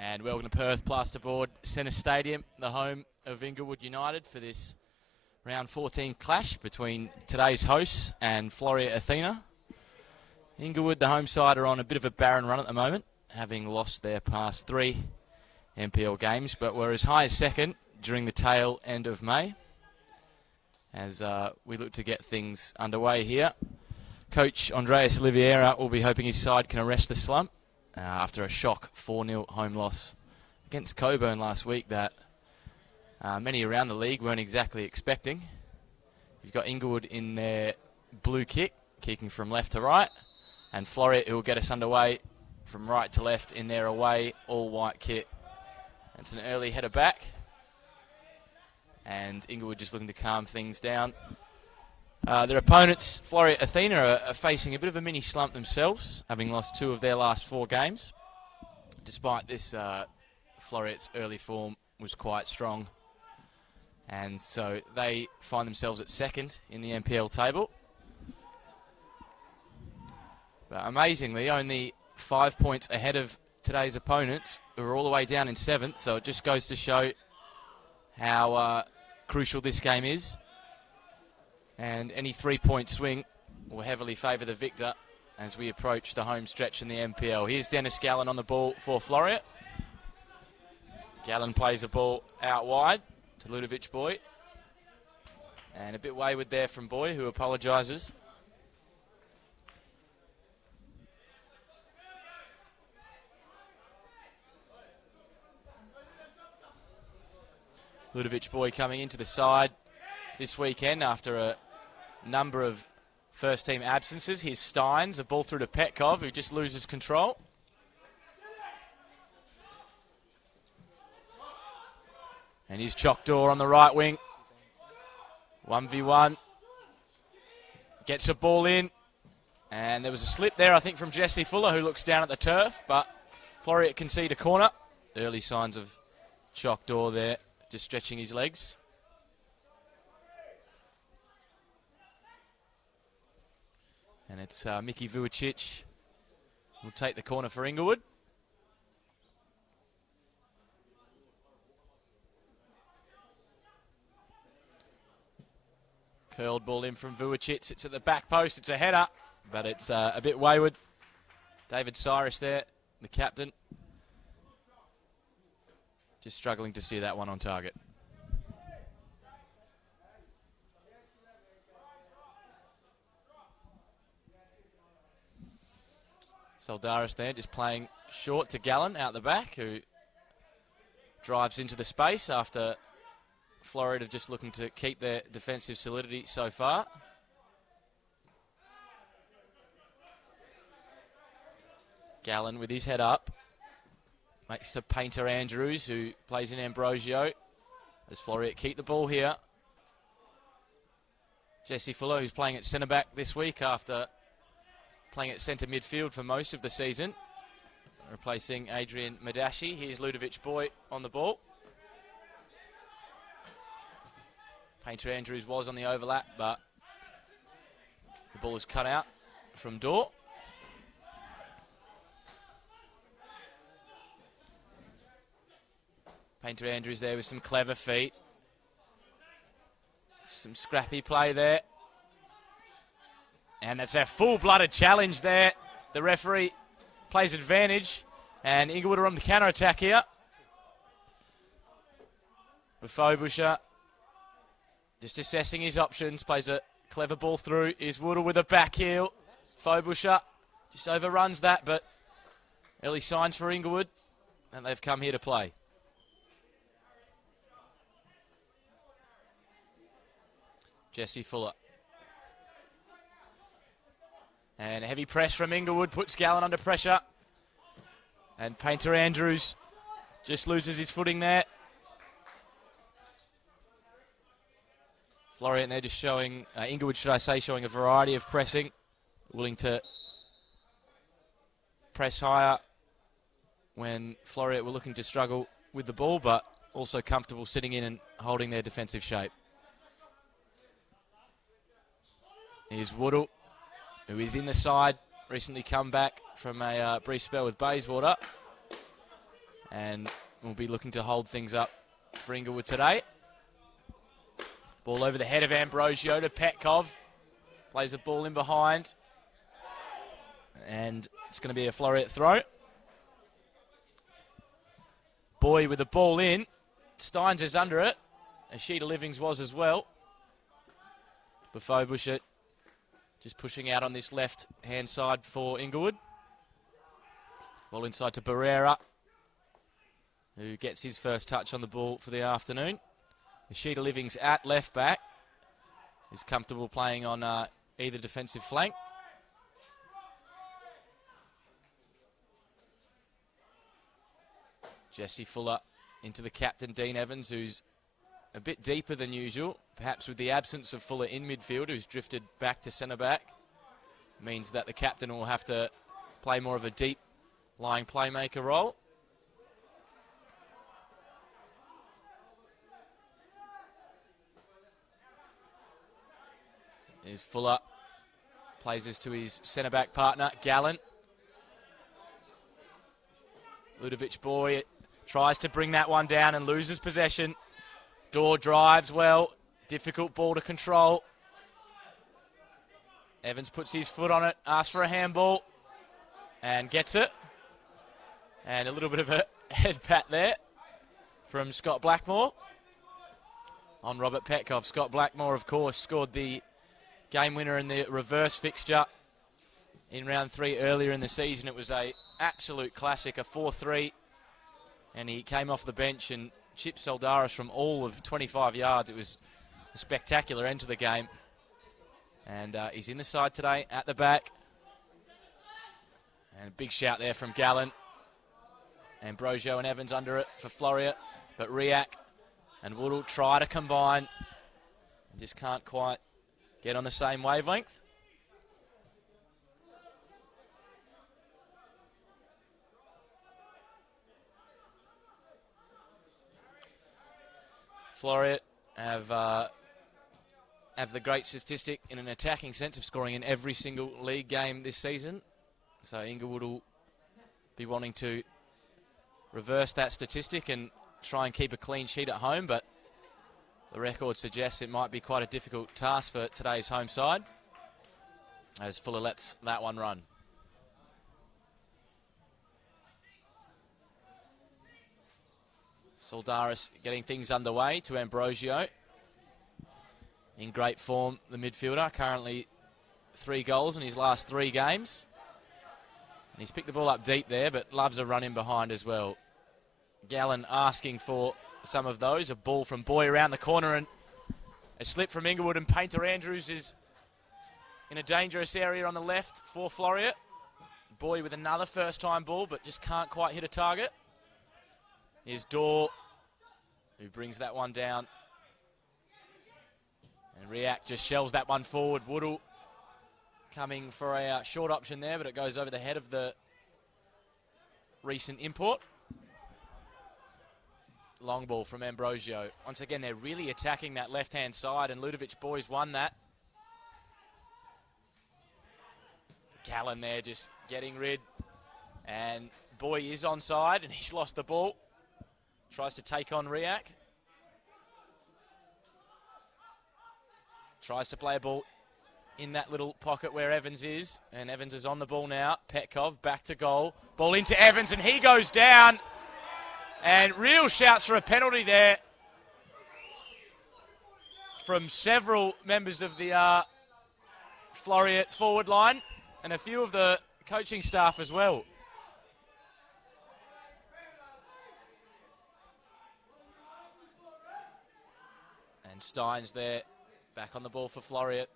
And welcome to Perth Plasterboard Centre Stadium, the home of Inglewood United for this round 14 clash between today's hosts and Floreat Athena. Inglewood, the home side, are on a bit of a barren run at the moment, having lost their past 3 NPL games, but were as high as second during the tail end of May. As we look to get things underway here, Coach Andreas Oliveira will be hoping his side can arrest the slump after a shock 4-0 home loss against Coburn last week that many around the league weren't exactly expecting. You've got Inglewood in their blue kit, kicking from left to right, and Floreat, who will get us underway from right to left in their away all-white kit. It's an early header back, and Inglewood just looking to calm things down. Their opponents, Floreat Athena, are facing a bit of a mini slump themselves, having lost 2 of their last 4 games. Despite this, Floreat's early form was quite strong, and so they find themselves at second in the NPL table. But amazingly, only 5 points ahead of today's opponents, who are all the way down in 7th, so it just goes to show how crucial this game is. And any 3-point swing will heavily favour the victor as we approach the home stretch in the NPL. Here's Dennis Gallen on the ball for Floreat. Gallen plays the ball out wide to Ludovic Boy. And a bit wayward there from Boy, who apologises. Ludovic Boy coming into the side this weekend after a number of first-team absences. Here's Steins, a ball through to Petkov, who just loses control. And here's Chokdor on the right wing. 1v1. Gets a ball in. And there was a slip there, I think, from Jesse Fuller, who looks down at the turf. But Floreat concede a corner. Early signs of Chokdor there, just stretching his legs. And it's Mickey Vujacic will take the corner for Inglewood. Curled ball in from Vujacic. It's at the back post. It's a header, but it's a bit wayward. David Cyrus there, the captain, just struggling to steer that one on target. Soldaris there, just playing short to Gallen out the back, who drives into the space after Floreat are just looking to keep their defensive solidity so far. Gallen with his head up. Makes to Painter Andrews, who plays in Ambrosio. As Floreat keep the ball here. Jesse Fuller, who's playing at centre-back this week after playing at centre midfield for most of the season, replacing Adrian Madashi. Here's Ludovic Boy on the ball. Painter Andrews was on the overlap, but the ball is cut out from Dorr. Painter Andrews there with some clever feet. Some scrappy play there. And that's a full-blooded challenge there. The referee plays advantage. And Inglewood are on the counter-attack here. Bufobusha just assessing his options. Plays a clever ball through. Is Woodall with a back heel. Fobusha just overruns that, but early signs for Inglewood. And they've come here to play. Jesse Fuller. And a heavy press from Inglewood puts Gallen under pressure. And Painter Andrews just loses his footing there. Floreat there just showing, Inglewood should I say, showing a variety of pressing. Willing to press higher when Floreat were looking to struggle with the ball, but also comfortable sitting in and holding their defensive shape. Here's Woodall, who is in the side, recently come back from a brief spell with Bayswater. and will be looking to hold things up for Inglewood today. Ball over the head of Ambrosio to Petkov. Plays the ball in behind. And it's going to be a Floreat throw. Boy with the ball in. Steins is under it. Ashita Livings was as well. Buffo-Bushett just pushing out on this left-hand side for Inglewood. Ball inside to Barrera, who gets his first touch on the ball for the afternoon. Ashita Livings at left back is comfortable playing on either defensive flank. Jesse Fuller into the captain, Dean Evans, who's a bit deeper than usual, perhaps with the absence of Fuller in midfield, who's drifted back to centre-back. Means that the captain will have to play more of a deep-lying playmaker role. Here's Fuller, plays this to his centre-back partner, Gallen. Ludovic Boy tries to bring that one down and loses possession. Dorr drives well. Difficult ball to control. Evans puts his foot on it, asks for a handball, and gets it. And a little bit of a head pat there from Scott Blackmore on Robert Petkov. Scott Blackmore, of course, scored the game winner in the reverse fixture in round 3 earlier in the season. It was an absolute classic, a 4-3. And he came off the bench and chipped Soldaris from all of 25 yards. It was a spectacular end to the game. And he's in the side today, at the back. And a big shout there from Gallen. Ambrosio and Evans under it for Floreat. But Riak and Woodall try to combine. And just can't quite get on the same wavelength. Floreat have the great statistic in an attacking sense of scoring in every single league game this season. So Inglewood will be wanting to reverse that statistic and try and keep a clean sheet at home, but the record suggests it might be quite a difficult task for today's home side, as Fuller lets that one run. Soldaris getting things underway to Ambrosio. In great form, the midfielder. Currently 3 goals in his last 3 games. And he's picked the ball up deep there, but loves a run in behind as well. Gallen asking for some of those. A ball from Boy around the corner and a slip from Inglewood, and Painter Andrews is in a dangerous area on the left for Floreat. Boy with another first-time ball, but just can't quite hit a target. Here's Dorr, who brings that one down. And Riak just shells that one forward. Woodall coming for a short option there, but it goes over the head of the recent import. Long ball from Ambrosio. Once again, they're really attacking that left-hand side, and Ludovic Boys won that. Gallen there just getting rid. And Boy is onside, and he's lost the ball. Tries to take on Riak. Tries to play a ball in that little pocket where Evans is. And Evans is on the ball now. Petkov back to goal. Ball into Evans, and he goes down. And real shouts for a penalty there from several members of the Floreat forward line and a few of the coaching staff as well. And Steins there, back on the ball for Floreat.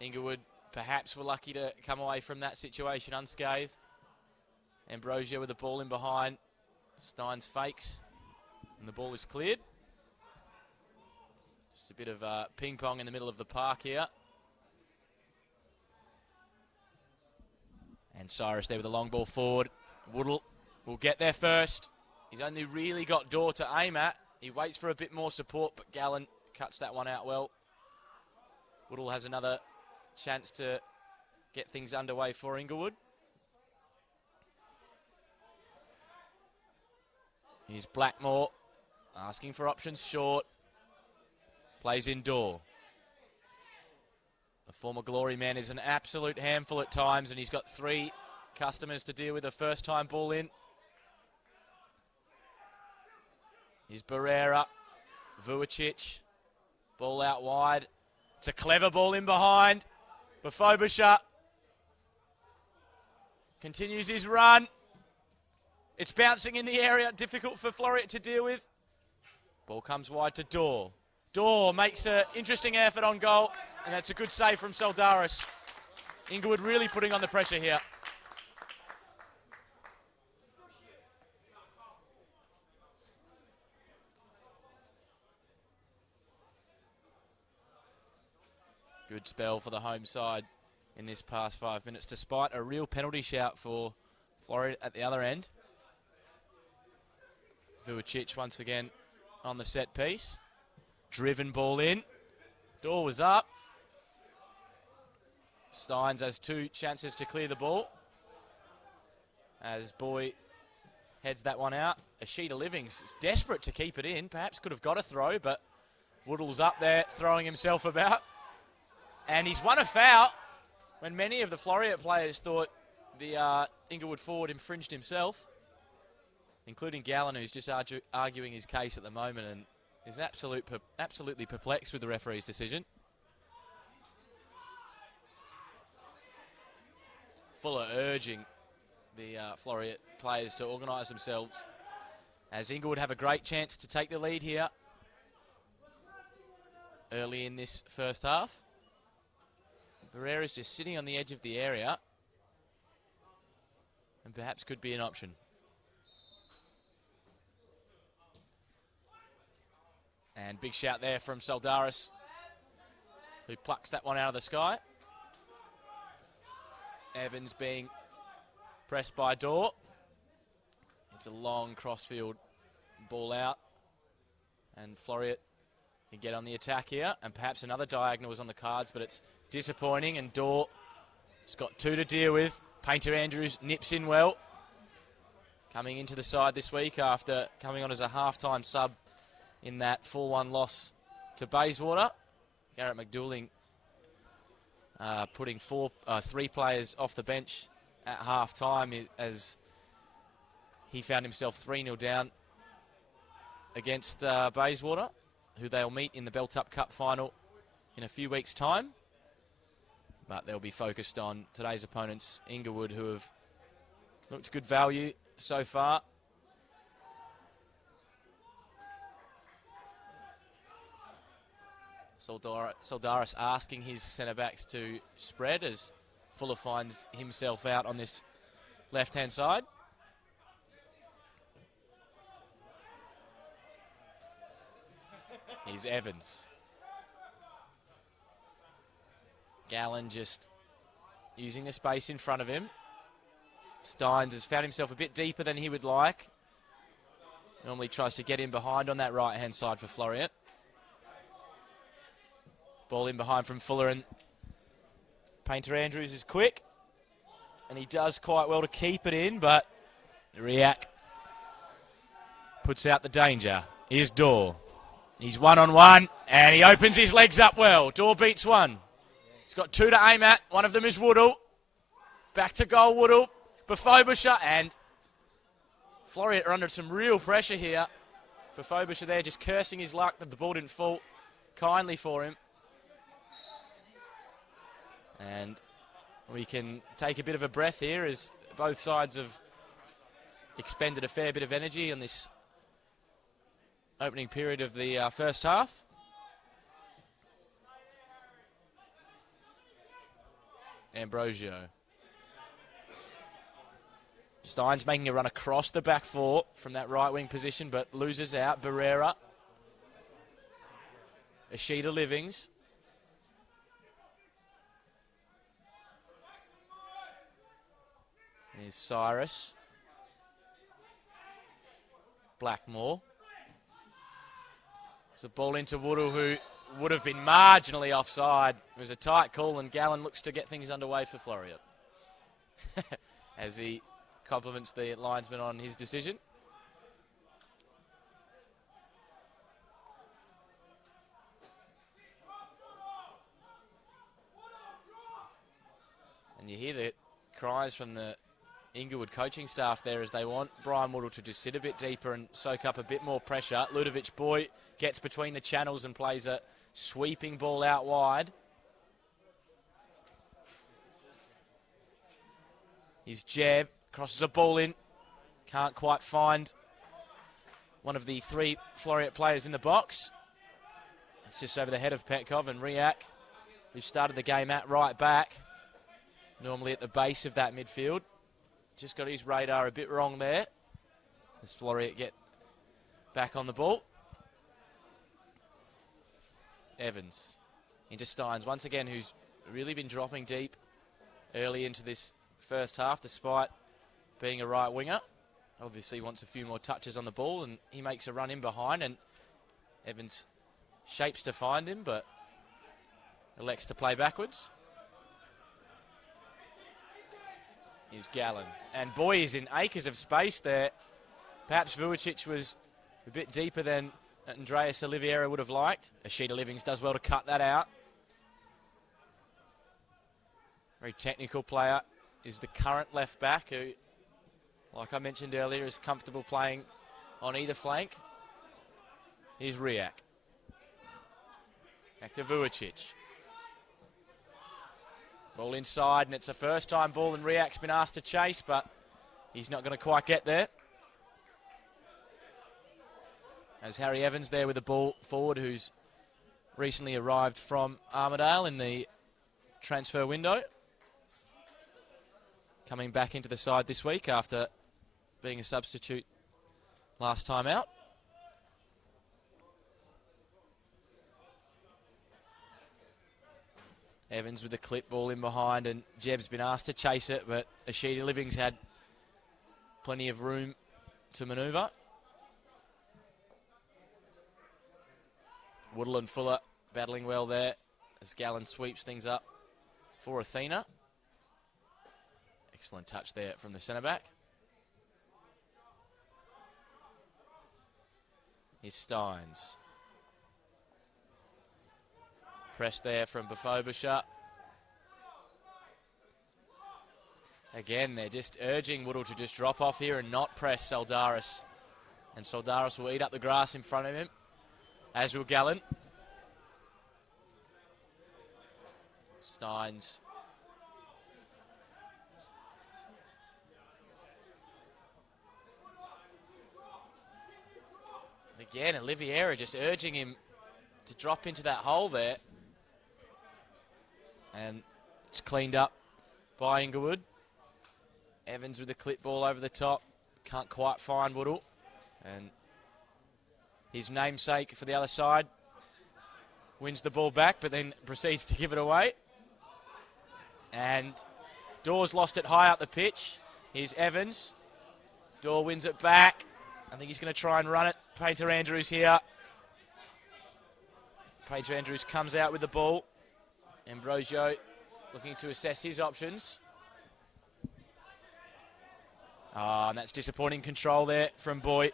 Inglewood perhaps were lucky to come away from that situation unscathed. Ambrosio with the ball in behind. Steins fakes, and the ball is cleared. Just a bit of ping pong in the middle of the park here. And Cyrus there with a long ball forward. Woodall will get there first. He's only really got Dorr to aim at. He waits for a bit more support, but Gallen cuts that one out well. Woodall has another chance to get things underway for Inglewood. Here's Blackmore asking for options short. Plays indoor. The former Glory man is an absolute handful at times, and he's got 3 customers to deal with. A first-time ball in. Here's Barrera. Vujacic. Ball out wide. It's a clever ball in behind. Bafobasha continues his run. It's bouncing in the area. Difficult for Floreat to deal with. Ball comes wide to Dorr. Dorr makes an interesting effort on goal, and that's a good save from Soldaris. Inglewood really putting on the pressure here. Good spell for the home side in this past 5 minutes, despite a real penalty shout for Floreat at the other end. Vujacic once again on the set piece. Driven ball in. Dorr was up. Steins has 2 chances to clear the ball. As Boy heads that one out. Ashita Livings is desperate to keep it in. Perhaps could have got a throw, but Woodall's up there throwing himself about. And he's won a foul when many of the Floreat players thought the Inglewood forward infringed himself, including Gallen, who's just arguing his case at the moment and is absolutely perplexed with the referee's decision. Fuller urging the Floreat players to organise themselves, as Inglewood have a great chance to take the lead here early in this first half. Barrera's just sitting on the edge of the area and perhaps could be an option. And big shout there from Soldaris, who plucks that one out of the sky. Evans being pressed by Dorr. It's a long crossfield ball out, and Floreat can get on the attack here, and perhaps another diagonal is on the cards, but it's disappointing, and Dorr has got 2 to deal with. Painter Andrews nips in well, coming into the side this week after coming on as a half-time sub in that 4-1 loss to Bayswater. Garrett McDouling putting 3 players off the bench at half-time as he found himself 3-0 down against Bayswater, who they'll meet in the Beltup Cup final in a few weeks' time. But they'll be focused on today's opponents, Inglewood, who have looked good value so far. Soldaris asking his centre-backs to spread as Fuller finds himself out on this left-hand side. Here's Evans. Gallen just using the space in front of him. Steins has found himself a bit deeper than he would like. Normally tries to get in behind on that right-hand side for Floreat. Ball in behind from Fuller, and Painter Andrews is quick, and he does quite well to keep it in, but Riak puts out the danger. Here's Dorr. He's 1-on-1, and he opens his legs up well. Dorr beats 1. He's got 2 to aim at. One of them is Woodall. Back to goal, Woodall. Bafobasha, and Floreat are under some real pressure here. Bafobasha there just cursing his luck that the ball didn't fall kindly for him. And we can take a bit of a breath here as both sides have expended a fair bit of energy on this opening period of the first half. Ambrosio. Steins making a run across the back 4 from that right wing position, but loses out. Barrera. Ashita Livings. Here's Cyrus. Blackmore. It's a ball into Woodall, who would have been marginally offside. It was a tight call, and Gallen looks to get things underway for Floreat as he compliments the linesman on his decision. cries from the Inglewood coaching staff there as they want Brian Woodall to just sit a bit deeper and soak up a bit more pressure. Ludovic Boy gets between the channels and plays a sweeping ball out wide. His jab crosses a ball in. Can't quite find one of the three Floreat players in the box. It's just over the head of Petkov and Riak, who started the game at right back, normally at the base of that midfield. Just got his radar a bit wrong there as Floreat get back on the ball. Evans into Steins once again, who's really been dropping deep early into this first half despite being a right winger. Obviously wants a few more touches on the ball, and he makes a run in behind, and Evans shapes to find him but elects to play backwards. Is Gallen. And Boy is in acres of space there. Perhaps Vujicic was a bit deeper than Andreas Oliveira would have liked. Ashita Livings does well to cut that out. Very technical player is the current left back who, like I mentioned earlier, is comfortable playing on either flank. Here's Riak. Back to Vujicic. Ball inside, and it's a first-time ball, and Riak's been asked to chase, but he's not going to quite get there. As Harry Evans there with the ball forward, who's recently arrived from Armidale in the transfer window. Coming back into the side this week after being a substitute last time out. Evans with the clip ball in behind, and Jeb's been asked to chase it, but Ashita Livings had plenty of room to manoeuvre. Woodall and Fuller battling well there as Gallen sweeps things up for Athena. Excellent touch there from the centre-back. Here's Steins. Press there from Bafobasha. Again, they're just urging Woodall to just drop off here and not press Soldaris. And Soldaris will eat up the grass in front of him, as will Gallen. Steins. Again, Oliveira just urging him to drop into that hole there. And it's cleaned up by Inglewood. Evans with the clip ball over the top. Can't quite find Woodall. And his namesake for the other side wins the ball back, but then proceeds to give it away. And Dawes lost it high up the pitch. Here's Evans. Daw wins it back. I think he's going to try and run it. Painter Andrews here. Painter Andrews comes out with the ball. Ambrosio looking to assess his options. And that's disappointing control there from Boy,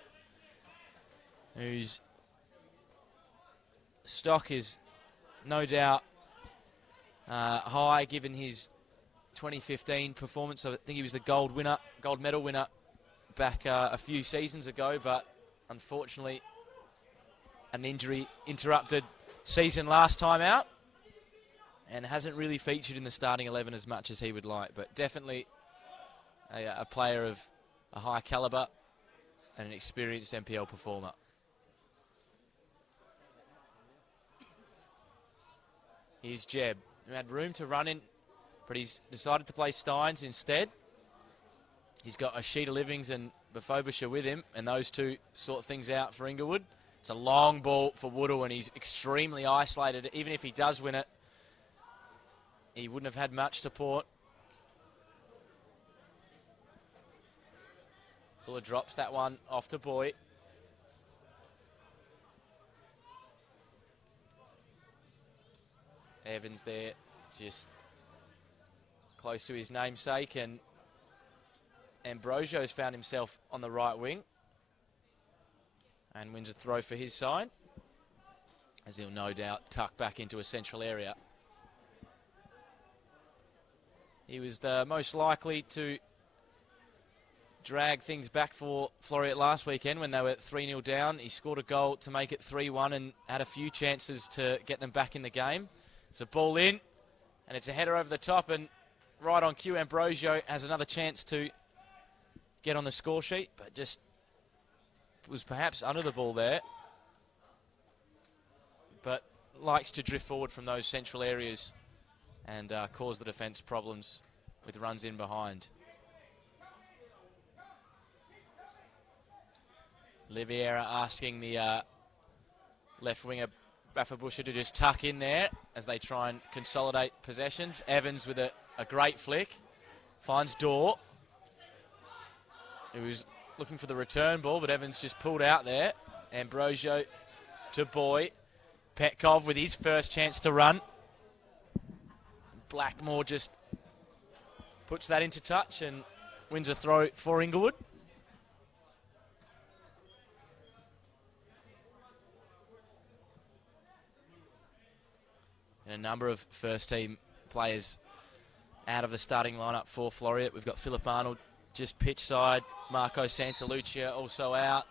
whose stock is no doubt high given his 2015 performance. I think he was the gold medal winner back a few seasons ago, but unfortunately an injury interrupted season last time out and hasn't really featured in the starting 11 as much as he would like, but definitely a player of a high calibre and an experienced NPL performer. Here's Jeb, who had room to run in, but he's decided to play Steins instead. He's got Ashita Livings and Bafobasha with him, and those two sort things out for Inglewood. It's a long ball for Woodall, and he's extremely isolated. Even if he does win it, he wouldn't have had much support. Fuller drops that one off to Boy. Evans there, just close to his namesake, and Ambrosio's found himself on the right wing and wins a throw for his side, as he'll no doubt tuck back into a central area. He was the most likely to drag things back for Floreat last weekend when they were 3-0 down. He scored a goal to make it 3-1 and had a few chances to get them back in the game. It's a ball in, and it's a header over the top, and right on cue, Ambrosio has another chance to get on the score sheet, but just was perhaps under the ball there. But likes to drift forward from those central areas and cause the defence problems with runs in behind. Liviera asking the left winger Bafabusha to just tuck in there as they try and consolidate possessions. Evans with a great flick. Finds Dorr, who was looking for the return ball, but Evans just pulled out there. Ambrosio to Boy. Petkov with his first chance to run. Blackmore just puts that into touch and wins a throw for Inglewood. And a number of first-team players out of the starting lineup for Floreat. We've got Philip Arnold just pitch side. Marco Santalucia also out.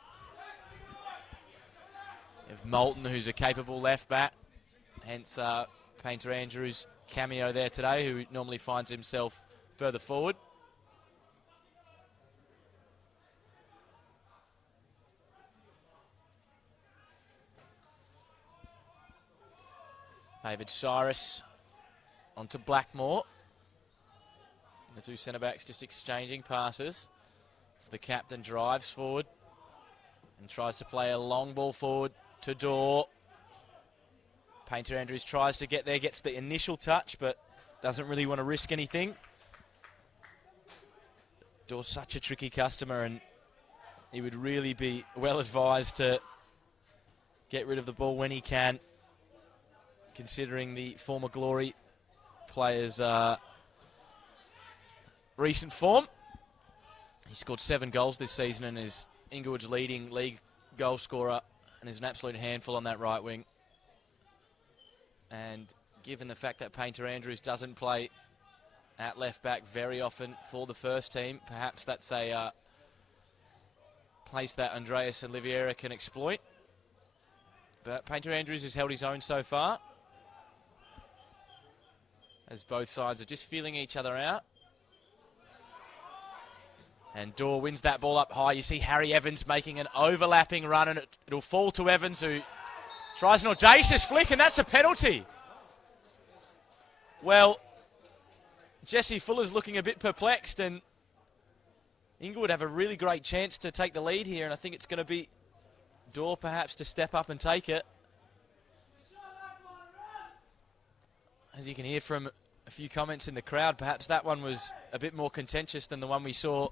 We have Moulton, who's a capable left back. Hence Painter Andrews' cameo there today, who normally finds himself further forward. David Cyrus onto Blackmore. The two centre-backs just exchanging passes as the captain drives forward and tries to play a long ball forward to Dorr. Painter Andrews tries to get there, gets the initial touch, but doesn't really want to risk anything. Dorr's such a tricky customer, and he would really be well advised to get rid of the ball when he can, considering the former Glory players' recent form. He scored 7 goals this season and is Inglewood's leading league goal scorer and is an absolute handful on that right wing. And given the fact that Painter Andrews doesn't play at left back very often for the first team, perhaps that's a place that Andreas and Liviera can exploit. But Painter Andrews has held his own so far, as both sides are just feeling each other out. And Dorr wins that ball up high. You see Harry Evans making an overlapping run, and it'll fall to Evans, who tries an audacious flick, and that's a penalty. Well, Jesse Fuller's looking a bit perplexed, and Inglewood have a really great chance to take the lead here, and I think it's going to be Dorr perhaps to step up and take it. As you can hear from a few comments in the crowd, perhaps that one was a bit more contentious than the one we saw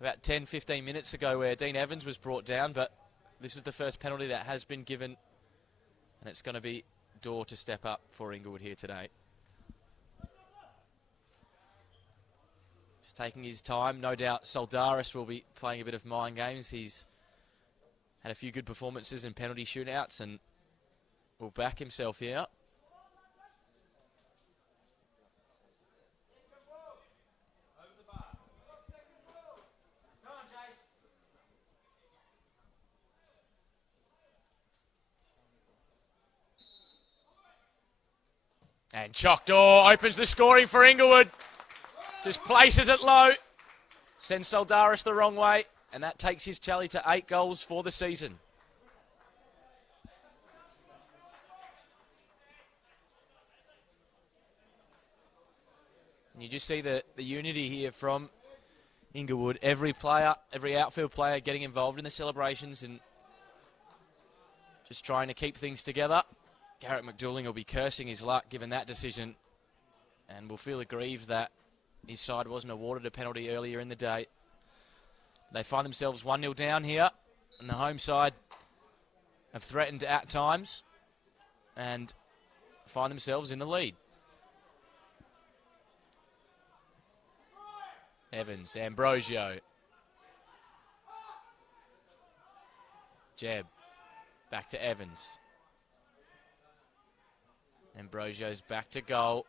about 10-15 minutes ago where Dean Evans was brought down, but this is the first penalty that has been given, and it's going to be Dorr to step up for Inglewood here today. He's taking his time. No doubt Soldaris will be playing a bit of mind games. He's had a few good performances in penalty shootouts and will back himself here. And Choctaw opens the scoring for Inglewood. Just places it low. Sends Soldaris the wrong way. And that takes his tally to 8 goals for the season. And you just see the unity here from Inglewood. Every player, every outfield player getting involved in the celebrations and just trying to keep things together. Garrett McDouling will be cursing his luck given that decision and will feel aggrieved that his side wasn't awarded a penalty earlier in the day. They find themselves 1-0 down here, and the home side have threatened at times and find themselves in the lead. Evans, Ambrosio. Jeb, back to Evans. Ambrosio's back to goal.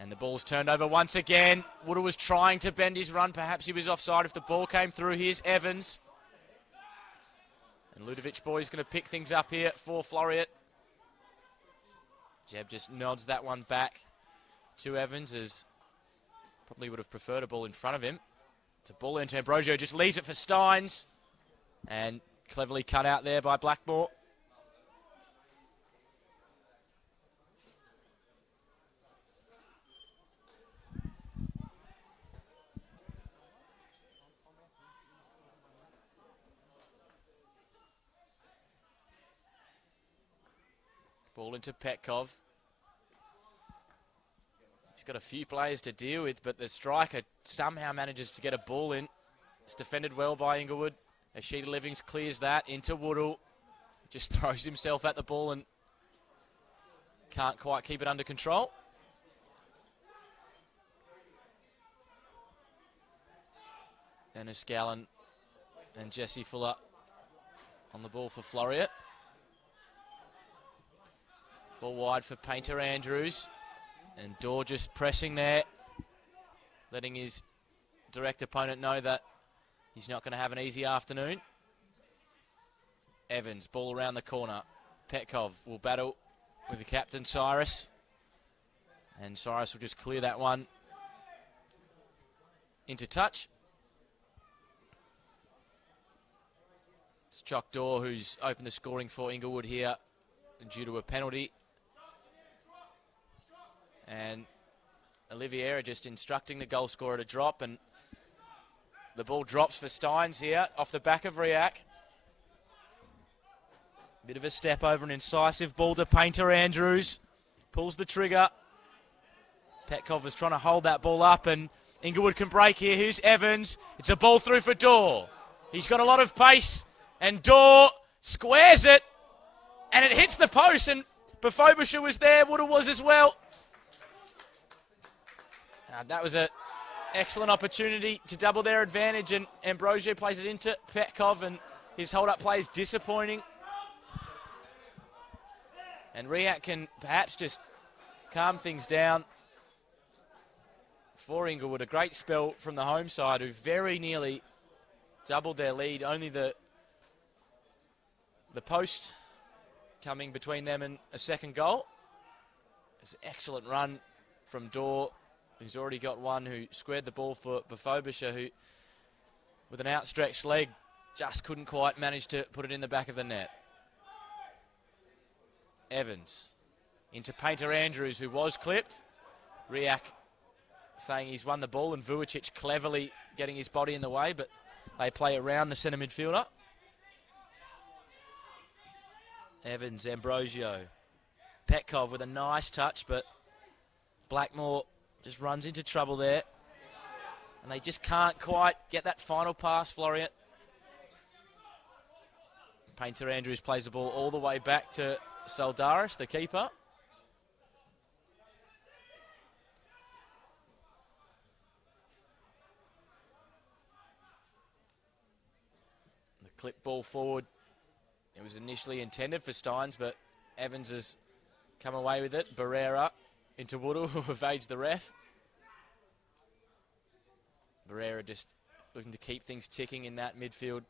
And the ball's turned over once again. Woodall was trying to bend his run. Perhaps he was offside if the ball came through. Here's Evans. And Ludovic boy's going to pick things up here for Floreat. Jeb just nods that one back to Evans, as probably would have preferred a ball in front of him. It's a ball into Ambrosio, just leaves it for Steins. And cleverly cut out there by Blackmore. Ball into Petkov. He's got a few players to deal with, but the striker somehow manages to get a ball in. It's defended well by Inglewood. Ashita Livings clears that into Woodall. Just throws himself at the ball and can't quite keep it under control. Dennis Gallen and Jesse Fuller on the ball for Floreat. Ball wide for Painter Andrews. And Dorr just pressing there, letting his direct opponent know that he's not going to have an easy afternoon. Evans, ball around the corner. Petkov will battle with the captain, Cyrus. And Cyrus will just clear that one into touch. It's Jock Dorr who's opened the scoring for Inglewood here due to a penalty. And Oliveira just instructing the goal scorer to drop, and the ball drops for Steins here off the back of Riak. Bit of a step over, an incisive ball to Painter Andrews. Pulls the trigger. Petkov was trying to hold that ball up, and Inglewood can break here. Here's Evans. It's a ball through for Dorr. He's got a lot of pace, and Dorr squares it, and it hits the post, and Bafobusha was there, Woodall was as well. That was an excellent opportunity to double their advantage, and Ambrosio plays it into Petkov, and his hold-up play is disappointing. And Riak can perhaps just calm things down for Inglewood. A great spell from the home side, who very nearly doubled their lead. Only the post coming between them and a second goal. It's an excellent run from Dorr, who's already got one, who squared the ball for Bafobusha, who, with an outstretched leg, just couldn't quite manage to put it in the back of the net. Evans into Painter Andrews, who was clipped. Riak saying he's won the ball, and Vujicic cleverly getting his body in the way, but they play around the centre midfielder. Evans, Ambrosio. Petkov with a nice touch, but Blackmore just runs into trouble there. And they just can't quite get that final pass, Floreat. Painter Andrews plays the ball all the way back to Saldaris, the keeper. The clip ball forward. It was initially intended for Steins, but Evans has come away with it. Barrera into Woodall, who evades the ref. Barrera just looking to keep things ticking in that midfield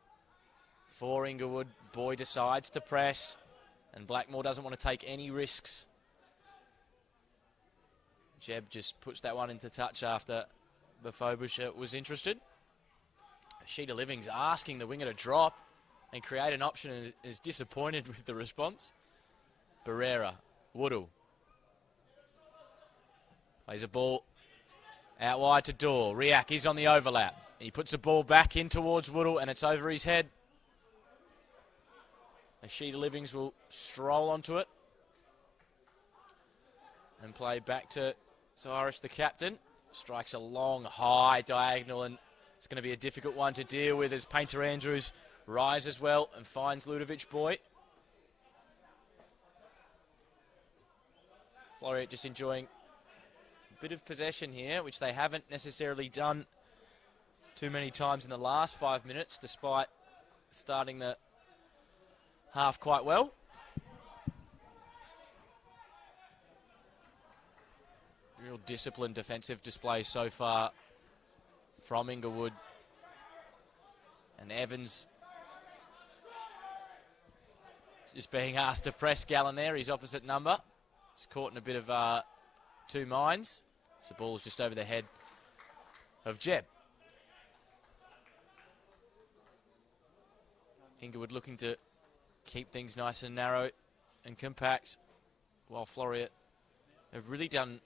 for Inglewood. Boy decides to press, and Blackmore doesn't want to take any risks. Jeb just puts that one into touch after Bafobusha was interested. Sheeta Livings asking the winger to drop and create an option, and is disappointed with the response. Barrera, Woodall. Plays a ball out wide to Dorr. Riak is on the overlap. He puts the ball back in towards Woodall, and it's over his head. Ashita Livings will stroll onto it and play back to Cyrus, the captain. Strikes a long, high diagonal, and it's going to be a difficult one to deal with as Painter Andrews rises well and finds Ludovic boy. Floreat just enjoying a bit of possession here, which they haven't necessarily done too many times in the last 5 minutes, despite starting the half quite well. real disciplined defensive display so far from Inglewood. And Evans just being asked to press Gallen there, his opposite number. He's caught in a bit of two minds. The ball's just over the head of Jeb. Inglewood looking to keep things nice and narrow and compact, while Floreat have really done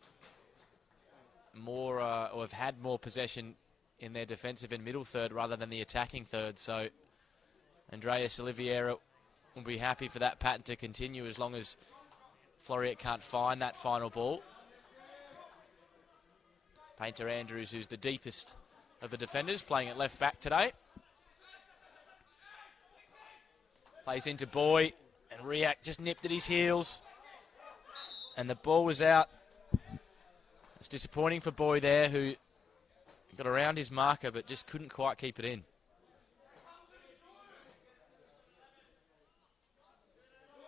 more, or have had more possession in their defensive and middle third rather than the attacking third. So Andreas Oliveira will be happy for that pattern to continue as long as Floreat can't find that final ball. Painter Andrews, who's the deepest of the defenders, playing at left back today. Plays into Boy, and React just nipped at his heels. And the ball was out. It's disappointing for Boy there, who got around his marker but just couldn't quite keep it in.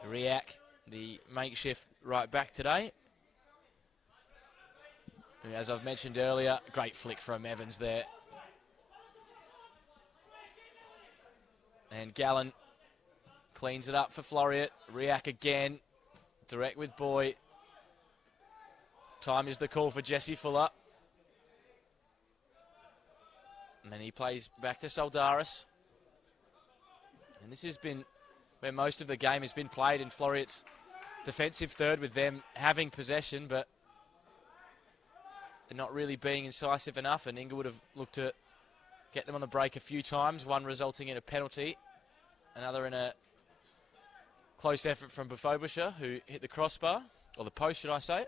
React, the makeshift right back today. As I've mentioned earlier, great flick from Evans there. And Gallen cleans it up for Floreat. React again, direct with Boy. Time is the call for Jesse Fuller. And then he plays back to Soldaris. And this has been where most of the game has been played in Floreat's defensive third, with them having possession, but not really being incisive enough. And Inglewood have looked to get them on the break a few times, one resulting in a penalty, another in a close effort from Bafobusha, who hit the crossbar, or the post, should I say.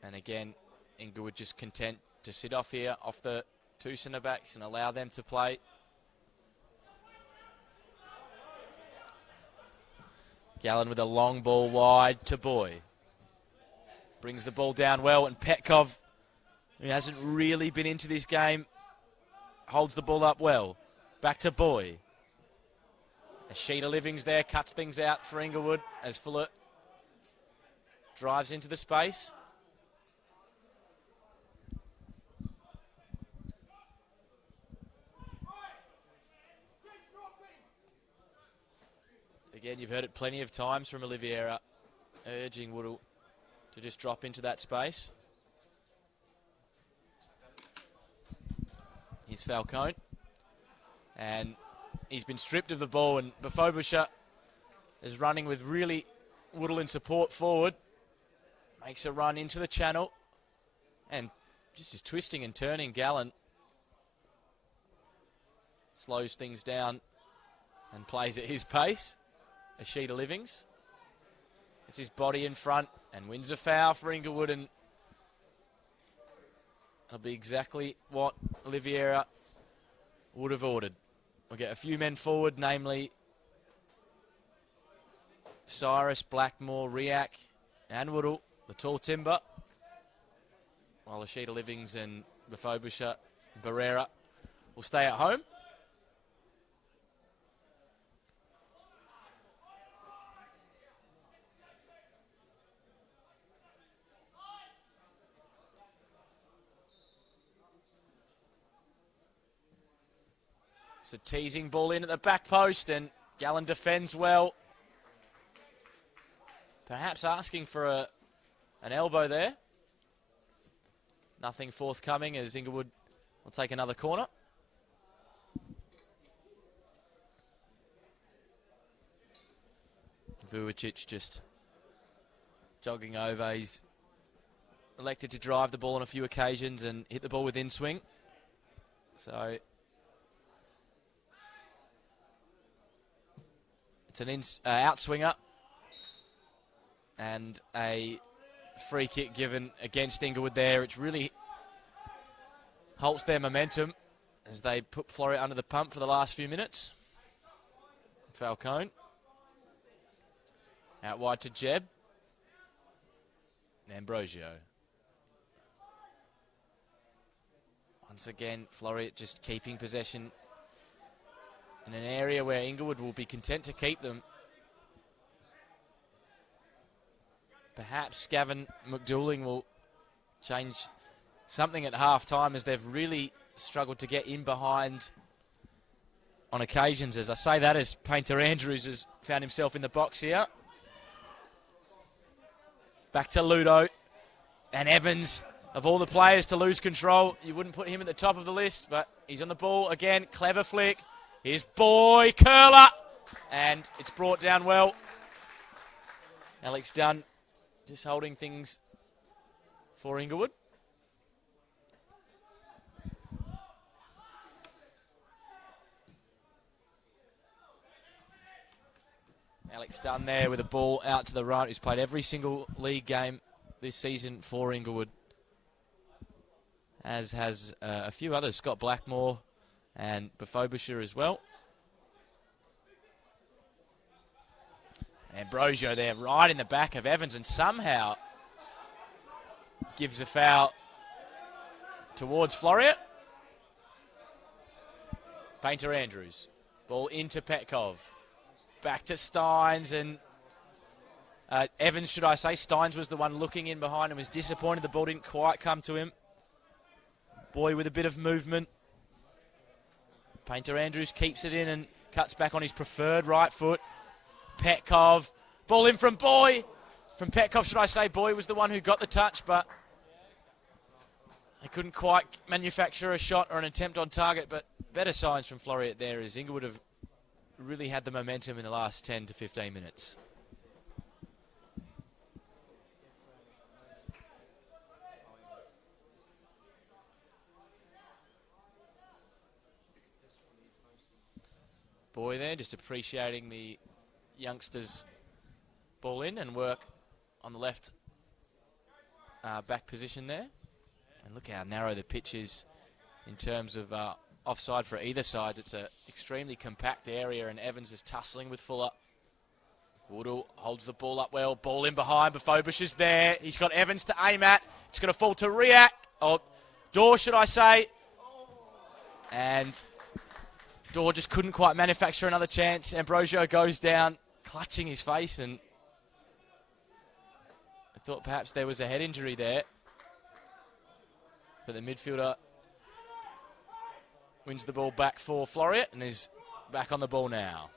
And again, Inglewood just content to sit off here, off the two centre-backs, and allow them to play. Gallen with a long ball wide to Boy. Brings the ball down well, and Petkov, who hasn't really been into this game, holds the ball up well. Back to Boy. Sheeta Livings there cuts things out for Inglewood as Fuller drives into the space. Again, you've heard it plenty of times from Oliveira, urging Woodall to just drop into that space. Here's Falcone. And he's been stripped of the ball, and Bafobusha is running with really Woodall in support forward. Makes a run into the channel. And just is twisting and turning. Gallen slows things down and plays at his pace. Sheeta Livings. It's his body in front and wins a foul for Inglewood, and it'll be exactly what Oliveira would have ordered. We'll get a few men forward, namely Cyrus, Blackmore, Riak and Woodall, the tall timber, while Sheeta Livings and Bafobusha, Barrera will stay at home. It's a teasing ball in at the back post, and Gallen defends well. Perhaps asking for an elbow there. Nothing forthcoming as Inglewood will take another corner. Vujicic just jogging over. He's elected to drive the ball on a few occasions and hit the ball with in swing. So it's an outswinger and a free kick given against Inglewood there, which really halts their momentum as they put Floreat under the pump for the last few minutes. Falcone out wide to Jeb. Ambrosio. Once again, Floreat just keeping possession in an area where Inglewood will be content to keep them. Perhaps Gavin McDouling will change something at half-time, as they've really struggled to get in behind on occasions. As I say that, as Painter Andrews has found himself in the box here. Back to Ludo. And Evans, of all the players to lose control, you wouldn't put him at the top of the list, but he's on the ball again. Clever flick. Here's Boy, curler. And it's brought down well. Alex Dunn just holding things for Inglewood. Alex Dunn there with a ball out to the right, who's played every single league game this season for Inglewood, as has a few others, Scott Blackmore and Bafobusher as well. Ambrosio there right in the back of Evans, and somehow gives a foul towards Floreat. Painter Andrews, ball into Petkov. Back to Steins, and Evans, should I say. Steins was the one looking in behind and was disappointed the ball didn't quite come to him. Boy with a bit of movement. Painter Andrews keeps it in and cuts back on his preferred right foot. Petkov, ball in from Boy. From Petkov, should I say. Boy was the one who got the touch, but they couldn't quite manufacture a shot or an attempt on target. But better signs from Floreat there, as Inglewood have really had the momentum in the last 10 to 15 minutes. Boy there, just appreciating the youngsters' ball in and work on the left back position there. And look how narrow the pitch is in terms of offside for either side. It's an extremely compact area, and Evans is tussling with Fuller. Woodall holds the ball up well. Ball in behind. Bafobusher is there. He's got Evans to aim at. It's going to fall to Riak. Or Dorr, should I say. And Dorr just couldn't quite manufacture another chance. Ambrosio goes down, clutching his face, and I thought perhaps there was a head injury there. But the midfielder wins the ball back for Floreat and is back on the ball now.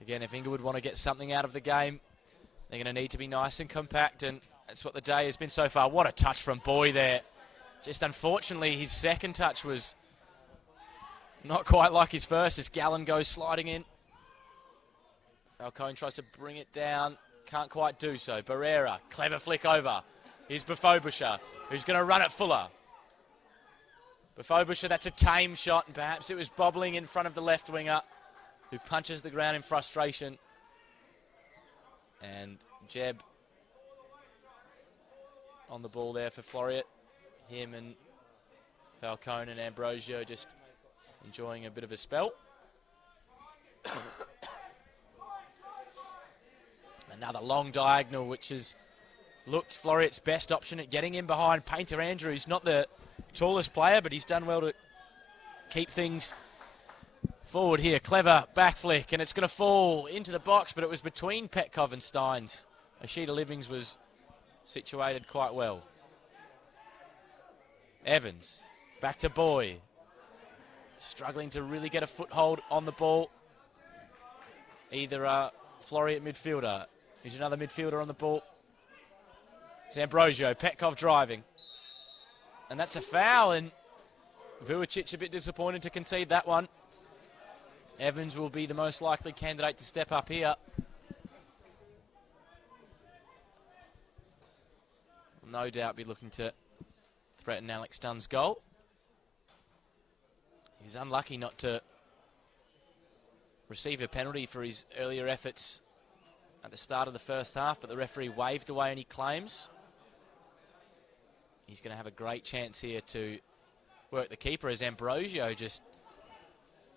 Again, if Inglewood want to get something out of the game, they're going to need to be nice and compact, and that's what the day has been so far. What a touch from Boy there. Just unfortunately, his second touch was not quite like his first, as Gallen goes sliding in. Falcone tries to bring it down, can't quite do so. Barrera, clever flick over. Here's Bafobusher, who's going to run at Fuller. Bafobusher, that's a tame shot, and perhaps it was bobbling in front of the left winger, who punches the ground in frustration. And Jeb on the ball there for Floreat. Him and Falcone and Ambrosio just enjoying a bit of a spell. Another long diagonal, which has looked Floreat's best option at getting in behind Painter Andrews. Not the tallest player, but he's done well to keep things forward here. Clever back flick, and it's going to fall into the box, but it was between Petkov and Steins. Ashita Livings was situated quite well. Evans, back to Boy. Struggling to really get a foothold on the ball. Either Floreat midfielder. Here's another midfielder on the ball. It's Ambrosio, Petkov driving. And that's a foul, and Vujacic a bit disappointed to concede that one. Evans will be the most likely candidate to step up here. No doubt be looking to threaten Alex Dunn's goal. He's unlucky not to receive a penalty for his earlier efforts at the start of the first half, but the referee waved away any claims. He's going to have a great chance here to work the keeper, as Ambrosio just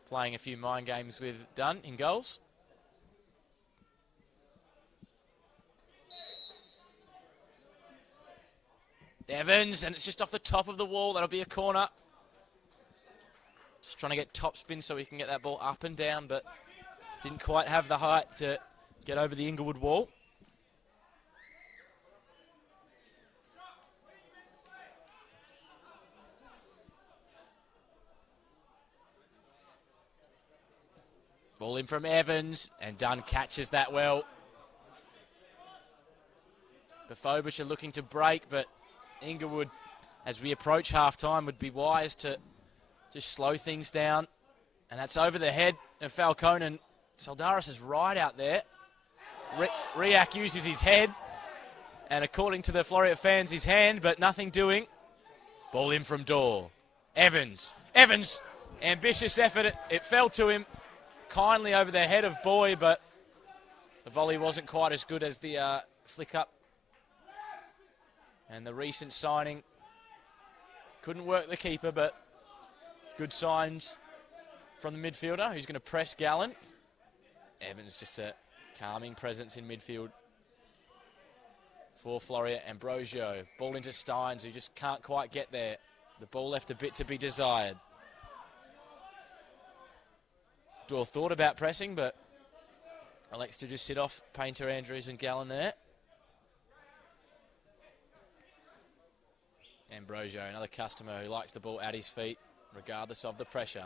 playing a few mind games with Dunn in goals. Evans, and it's just off the top of the wall. That'll be a corner. Just trying to get top spin so he can get that ball up and down, but didn't quite have the height to get over the Inglewood wall. Ball in from Evans, and Dunn catches that well. Befobisher looking to break, but Inglewood, as we approach half-time, would be wise to just slow things down. And that's over the head of Falcone, and Soldaris is right out there. Riak uses his head, and according to the Floreat fans, his hand, but nothing doing. Ball in from Dorr. Evans, ambitious effort. It fell to him kindly over the head of Boy, but the volley wasn't quite as good as the flick up. And the recent signing couldn't work the keeper, but good signs from the midfielder who's going to press Gallen. Evans just a calming presence in midfield for Floreat. Ambrosio. Ball into Steins, who just can't quite get there. The ball left a bit to be desired. Dorr thought about pressing, but elects to just sit off Painter, Andrews and Gallen there. Ambrosio, another customer who likes the ball at his feet, regardless of the pressure.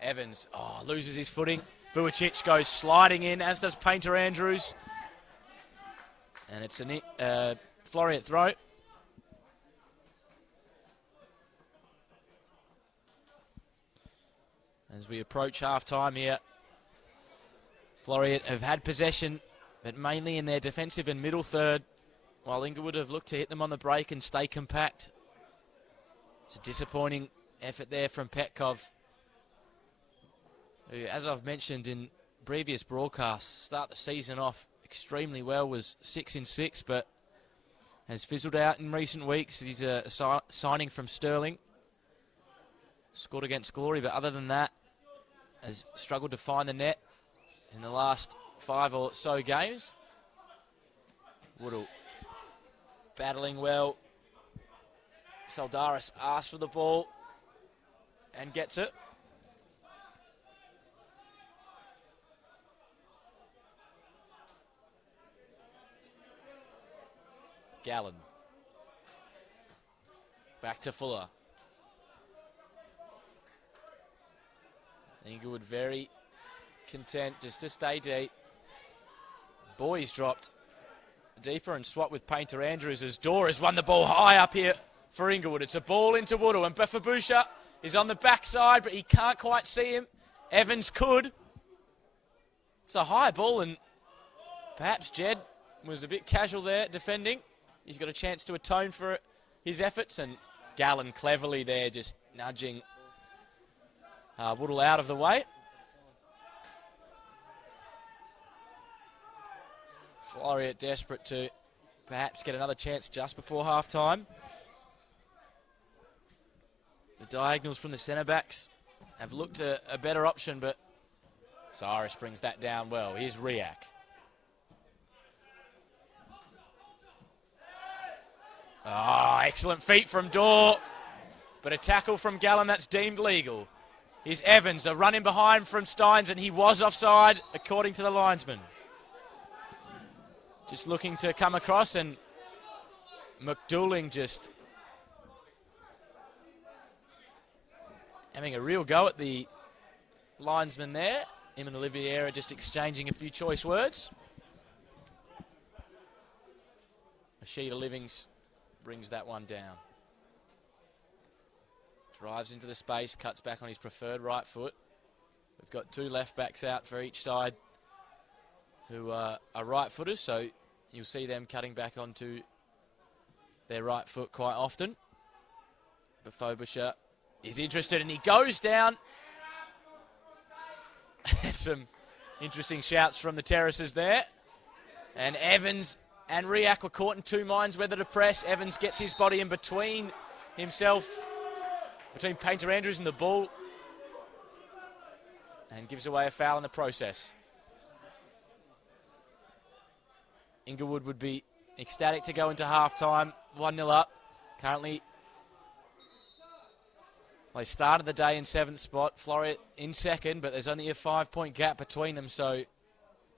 Evans, loses his footing. Vujacic goes sliding in, as does Painter Andrews. And it's a Floreat throw. As we approach half-time here, Floreat have had possession, but mainly in their defensive and middle third, while Inglewood have looked to hit them on the break and stay compact. It's a disappointing effort there from Petkov, who, as I've mentioned in previous broadcasts, start the season off extremely well, was 6-6, but has fizzled out in recent weeks. He's a signing from Stirling. Scored against Glory, but other than that, has struggled to find the net in the last 5 or so games. Woodall battling well. Soldaris asks for the ball and gets it. Gallen. Back to Fuller. Inglewood very content just to stay deep. Boys dropped deeper and swap with Painter Andrews as Dorr has won the ball high up here for Inglewood. It's a ball into Woodall, and Befabusha is on the backside, but he can't quite see him. Evans could. It's a high ball, and perhaps Jed was a bit casual there defending. He's got a chance to atone for his efforts, and Gallen cleverly there just nudging Woodall out of the way. Floreat desperate to perhaps get another chance just before half-time. The diagonals from the centre-backs have looked a better option, but Cyrus brings that down well. Here's Riak. Excellent feet from Dorr, but a tackle from Gallen that's deemed legal. Here's Evans, a run in behind from Steins, and he was offside, according to the linesman. Just looking to come across, and McDouling just having a real go at the linesman there. Him and Oliveira just exchanging a few choice words. Ashita Livings brings that one down. Drives into the space, cuts back on his preferred right foot. We've got 2 left backs out for each side who are right-footers, so you'll see them cutting back onto their right foot quite often. But Frobisher is interested, and he goes down. Some interesting shouts from the terraces there. And Evans and Riak were caught in 2 minds whether to press. Evans gets his body in between himself, between Painter Andrews and the ball, and gives away a foul in the process. Inglewood would be ecstatic to go into half-time, 1-0 up. Currently They started the day in 7th spot, Floreat in 2nd, but there's only a 5-point gap between them, so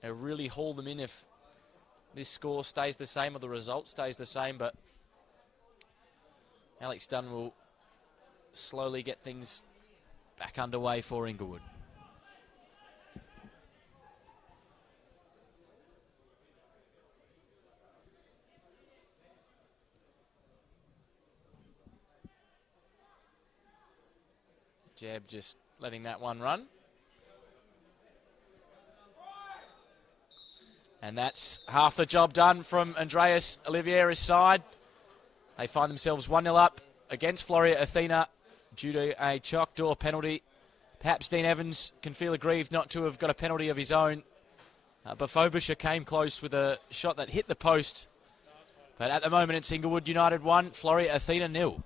they really haul them in if this score stays the same or the result stays the same. But Alex Dunn will slowly get things back underway for Inglewood. Jeb just letting that one run. And that's half the job done from Andreas Oliveira's side. They find themselves 1-0 up against Floreat Athena due to a chalk door penalty. Perhaps Dean Evans can feel aggrieved not to have got a penalty of his own. But Frobisher came close with a shot that hit the post. But at the moment it's Inglewood United 1, Floreat Athena 0.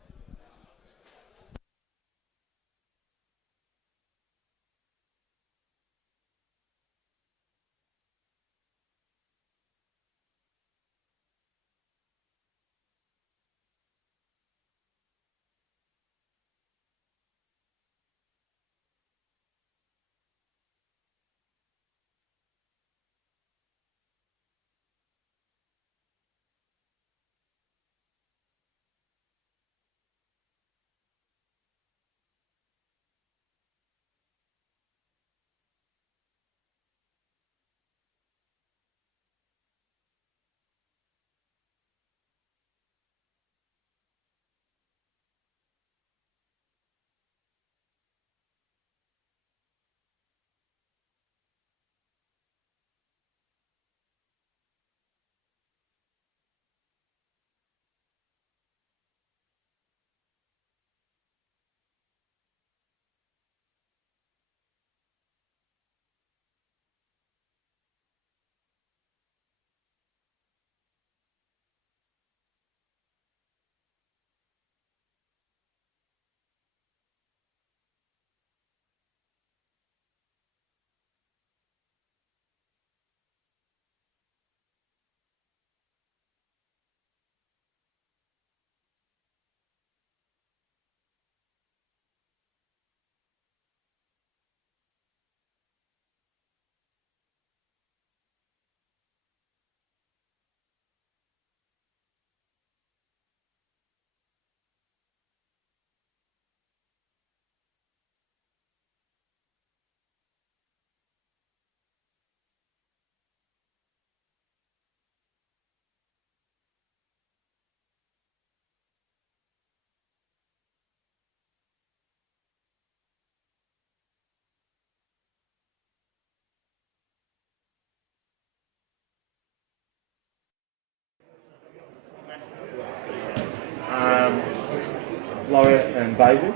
Floreat and Basil,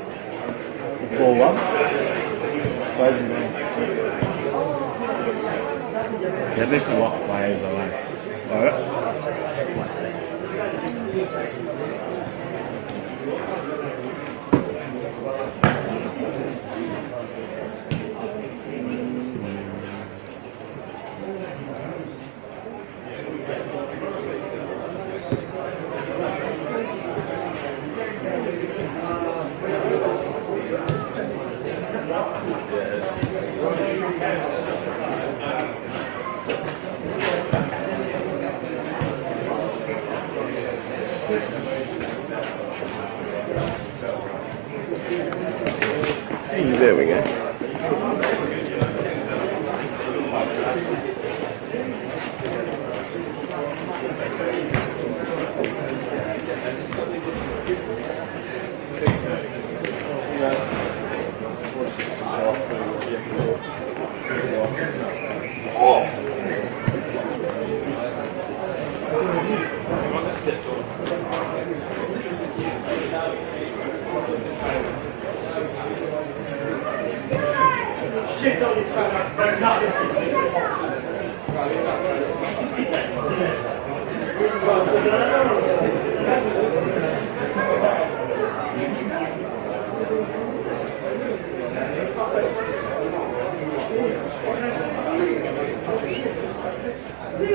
4-1. Yeah, this is what players are like. Alright. There we go.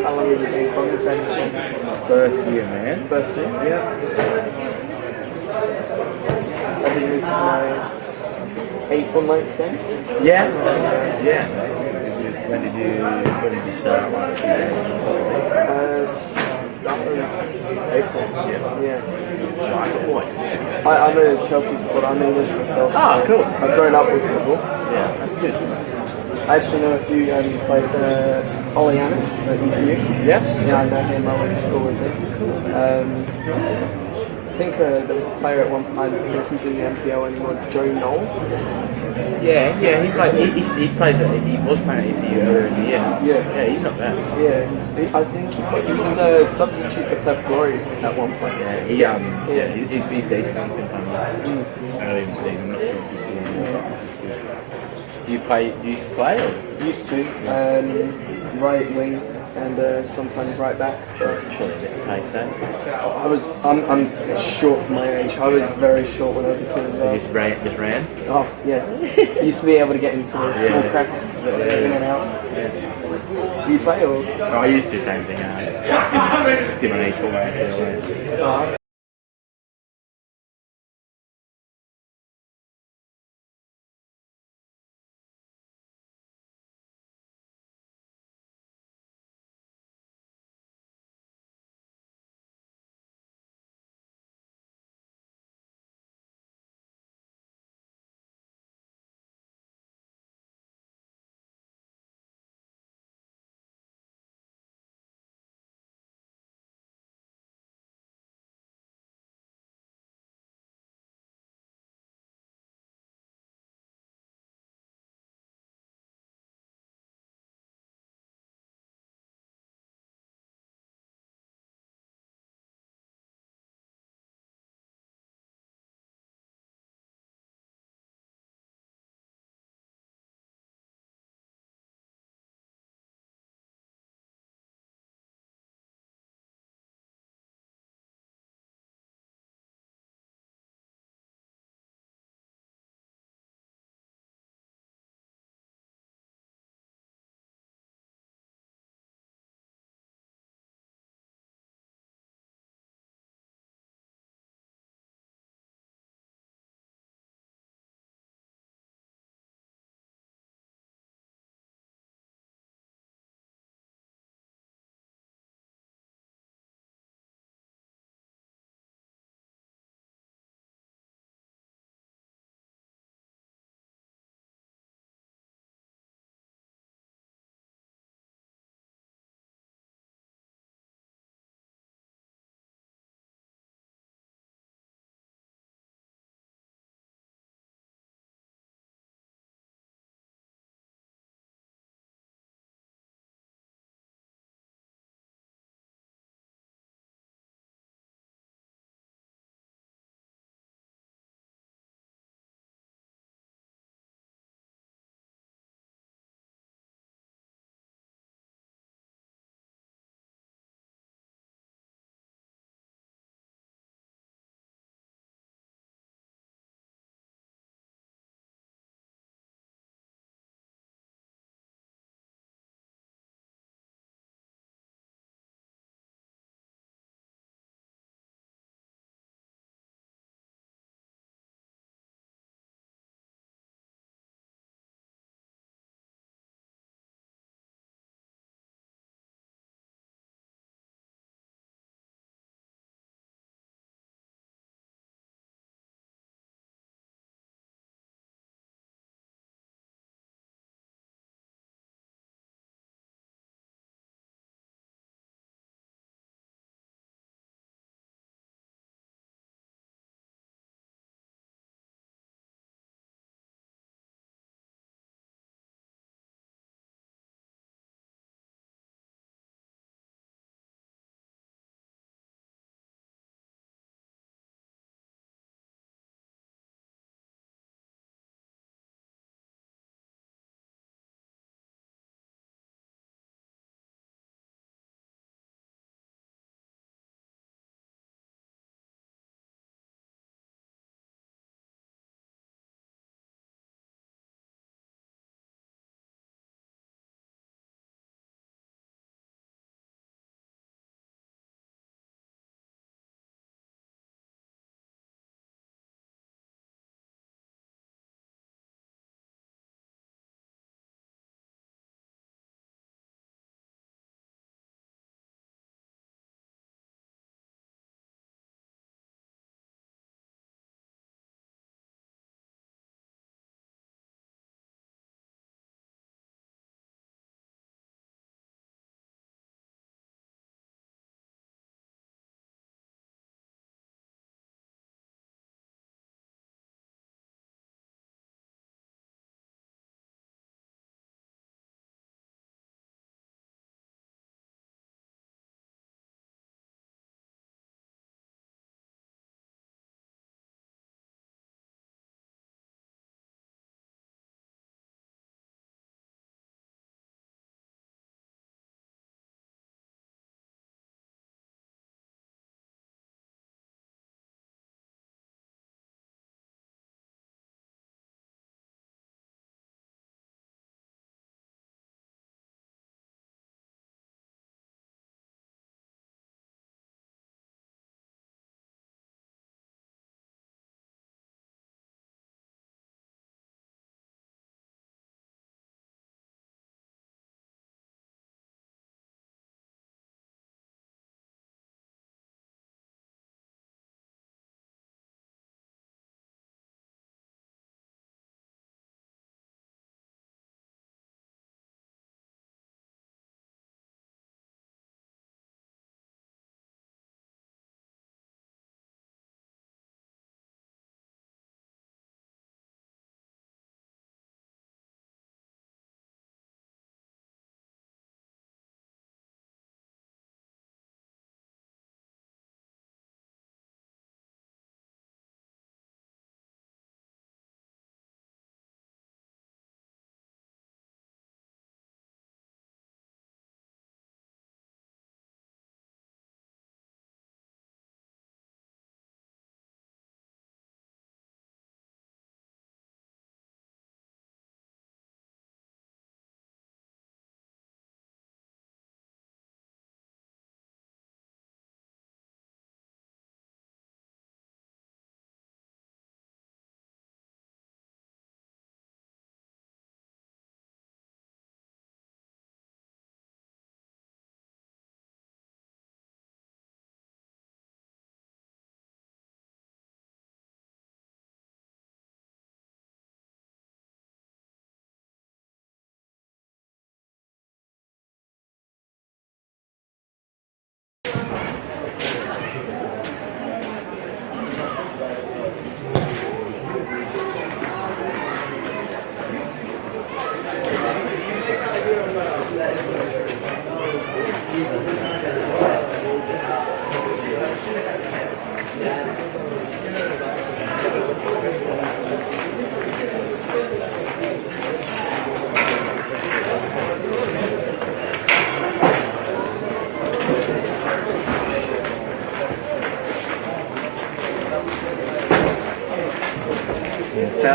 How long have you been commentating? First year, man. First year? Yeah. I think this is 8th or 9th then? Yeah. Yeah. When did you start? Like a few days or something? That was April. Yeah. Do you like football? I'm a Chelsea supporter. I'm English myself. Ah, cool. I've grown up with football. Yeah, that's good. I actually know a few players. Ollie Annis at ECU. Yeah? Yeah, I know him. I went to school with him. I think there was a player at one point. I don't think he's in the NPL anymore. Joe Knowles. Yeah. He played. He plays. He was playing at ECU earlier in the year. Yeah. He's not bad. Yeah, I think he was a substitute for Floreat at one point. Yeah. He's decent. He's been playing well. Early in the season. I'm not sure if he's still in there. Do you used to play? Or? Used to. Right wing and sometimes right back. Surely a bit of pace, eh? I'm short for my age. I was very short when I was a kid as well. You just ran? Oh yeah. Used to be able to get into the small cracks in and out. Yeah. Do you play or? I used to, same thing. Did my E4 ACL.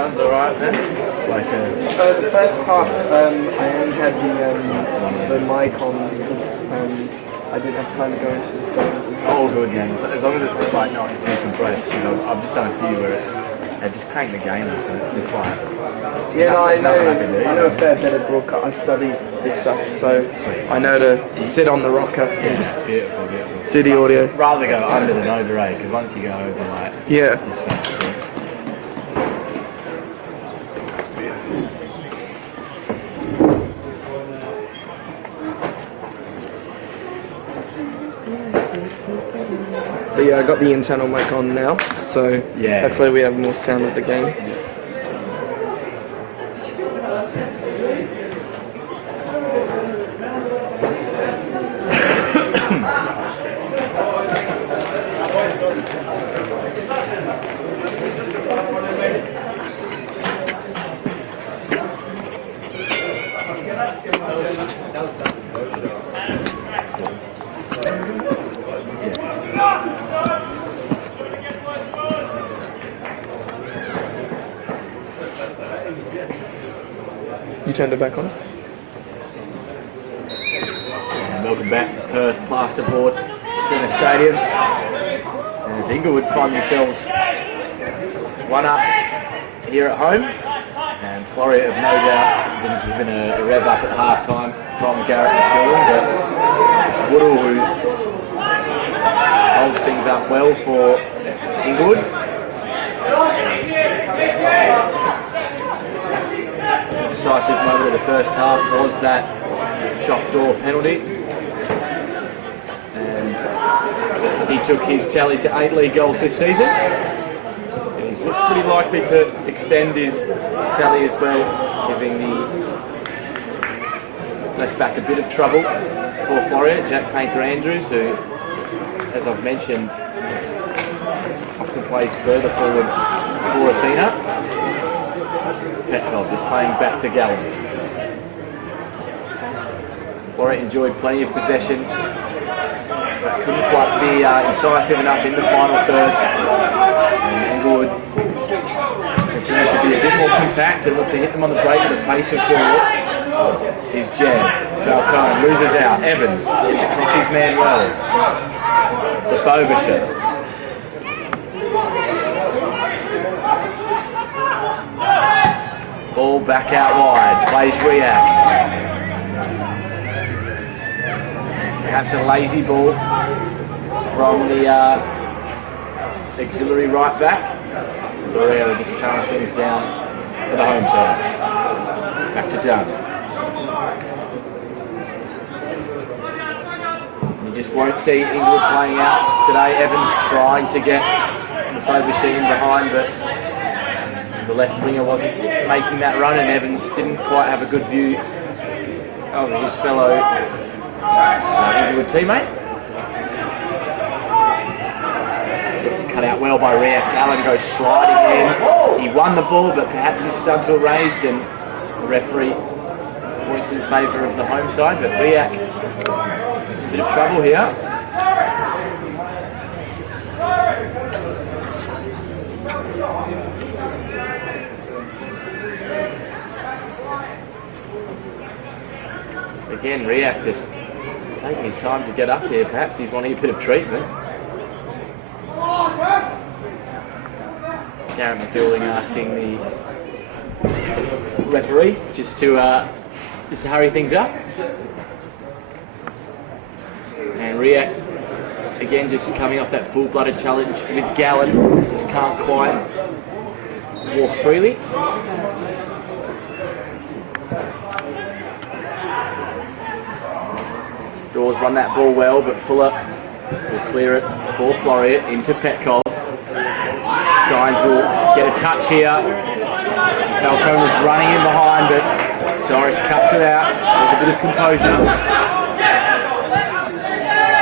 sounds alright then. Like The first half, I only had the mic on because I didn't have time to go into the settings. all good, man. As long as it's like not too compressed. Because I've just done a few where they just crank the game up and it's just like. Yeah, no, I nothing I can do. know a fair bit of broadcast. I study this stuff, so I know to sit on the rocker and just Beautiful. do the audio. Rather go under than over, eh? Because once you go over, like. Yeah. But yeah, I got the internal mic on now, so Yeah. hopefully we have more sound of the game. You turned it back on? And welcome back to Perth Plasterboard Centre Stadium. As Inglewood find themselves one up here at home, and Floreat have no doubt been given a rev up at half time from Garrett McDillon, but it's Woodall who holds things up well for Inglewood. The decisive moment of the first half was that chop door penalty, and he took his tally to 8 league goals this season. And he's looked pretty likely to extend his tally as well, giving the left back a bit of trouble for Floreat. Jack Painter-Andrews, who, as I've mentioned, often plays further forward for Athena. Petkov is playing back to Gallen. Floreat enjoyed plenty of possession, but couldn't quite be incisive enough in the final third. And Inglewood continued to be a bit more compact and look to hit them on the break with the pace of ball. His jab. Falcone loses out. Evans gets across his man well. The Frobisher. Ball back out wide. Plays Riak. Perhaps a lazy ball from the auxiliary right back. Floreat will just chance things down for the home side. Back to Dunn. You just won't see Inglewood playing out today. Evans trying to get the Frobisher in behind, but the left winger wasn't making that run, and Evans didn't quite have a good view of his fellow Inglewood teammate. Cut out well by Riak. Allen goes sliding in. He won the ball, but perhaps his studs were raised, and the referee points in favour of the home side. But Riak, a bit of trouble here. Again, Riak just taking his time to get up here. Perhaps he's wanting a bit of treatment. Garrett McDilling asking the referee just to hurry things up. And Riak again just coming off that full-blooded challenge with Gallen. Just can't quite walk freely. Dawes run that ball well, but Fuller will clear it for Floreat into Petkov. Steins will get a touch here. Falcone was running in behind, but Cyrus cuts it out. There's a bit of composure.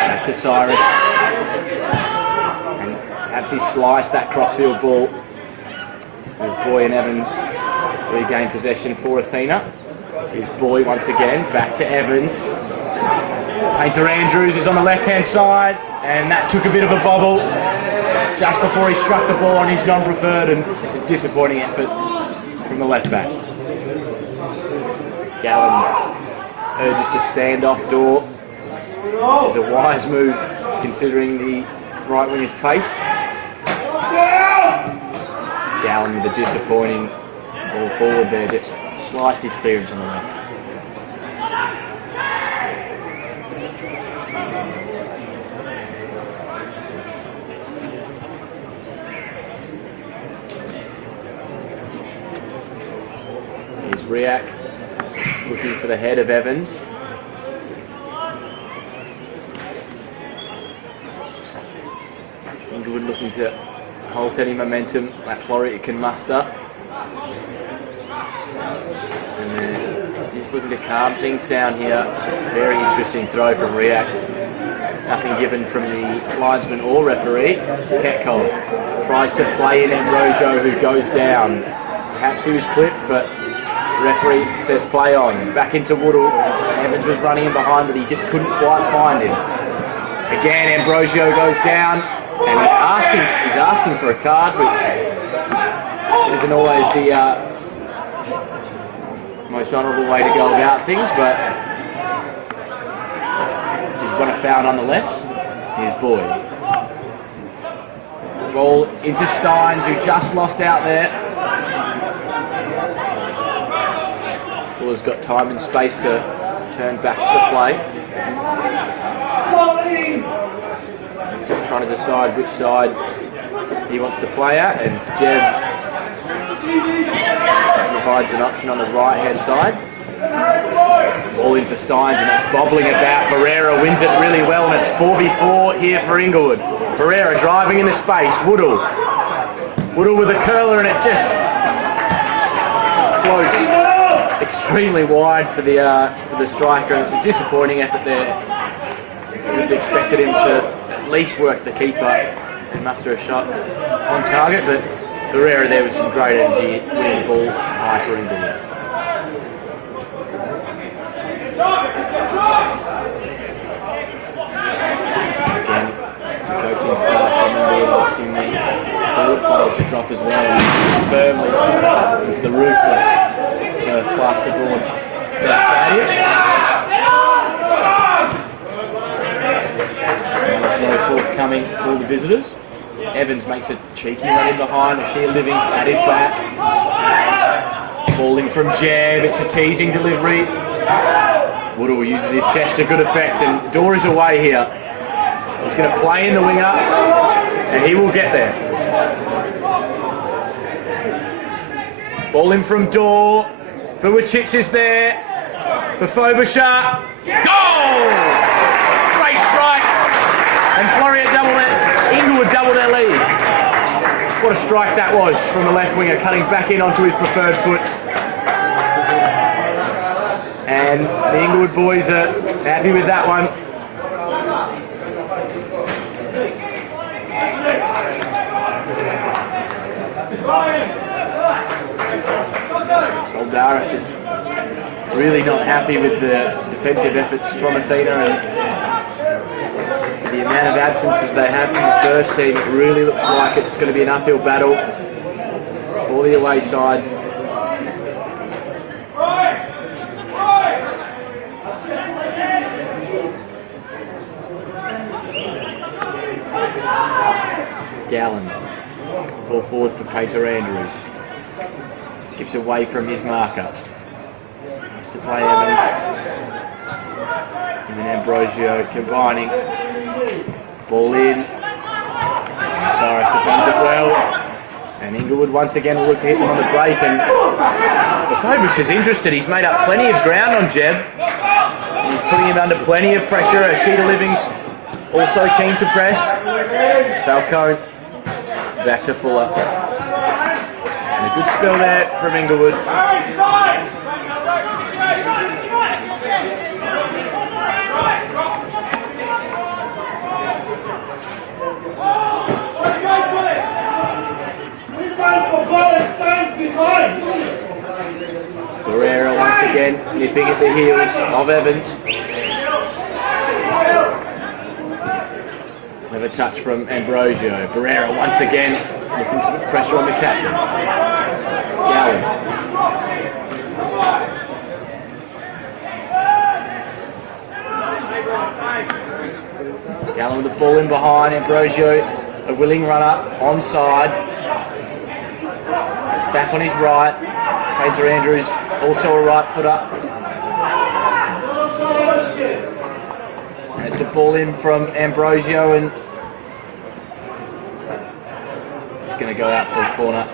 Back to Cyrus. And perhaps he sliced that crossfield ball. As Boy and Evans regain possession for Athena. Here's Boy once again, back to Evans. Painter-Andrews is on the left-hand side, and that took a bit of a bobble just before he struck the ball on his non-preferred, and it's a disappointing effort from the left back. Gallen urges to stand off Door, which is a wise move considering the right winger's pace. Gallen with a disappointing ball forward there, just sliced his clearance on the left. Here's Riak looking for the head of Evans. Inglewood looking to halt any momentum that Floreat can muster. And then just looking to calm things down here. Very interesting throw from Riak. Nothing given from the linesman or referee. Petkov tries to play in Ambrosio, who goes down. Perhaps he was clipped, but the referee says play on. Back into Woodall. Evans was running in behind, but he just couldn't quite find him. Again, Ambrosio goes down, and he's asking for a card, which isn't always the most honourable way to go about things, but he's got a foul nonetheless. His boy. Ball into Steins, who just lost out there. Buller's got time and space to turn back to the play. He's just trying to decide which side he wants to play at, and Jeb provides an option on the right hand side. Ball in for Steins, and that's bobbling about. Pereira wins it really well, and it's 4v4 here for Inglewood. Pereira driving into space. Woodall with a curler, and it just floats extremely wide for the striker. It's a disappointing effort there. We'd have expected him to at least work the keeper and muster a shot on target, but Pereira there with some great energy, winning the ball high for Inglewood. Again, the coaching staff from Inglewood asking the forward players to drop as well, and firmly into the roof of plasterboard South Stadium. Another forthcoming for the visitors. Evans makes a cheeky run in behind. Sheer Livings at his back. Ball in from Jeb. It's a teasing delivery. Woodall uses his chest to good effect, and Dorr is away here. He's going to play in the winger, and he will get there. Ball in from Dorr. Vucic is there. Bafobasha. Goal! Great strike! And Floreat Inglewood double their lead. What a strike that was from the left winger, cutting back in onto his preferred foot. And the Inglewood boys are happy with that one. Soldaris just really not happy with the defensive efforts from Athena, and the amount of absences they have from the first team. It really looks like it's going to be an uphill battle for the away side. Gallen, ball forward for Peter Andrews. Skips away from his marker. Has to play Evans. And then Ambrosio combining. Ball in. Cyrus defends it well. And Inglewood once again will look to hit them on the break. And Bafobasha is interested. He's made up plenty of ground on Jeb. He's putting him under plenty of pressure. Ashita Livings also keen to press. Falcone back to Fuller. And a good spell there from Inglewood. Pereira once again nipping at the heels of Evans. Another touch from Ambrosio. Pereira once again looking to put pressure on the captain. Gallen. Gallen with the ball in behind. Ambrosio, a willing runner, onside. It's back on his right. Painter Andrews, also a right footer. And it's a ball in from Ambrosio, and it's going to go out for a corner.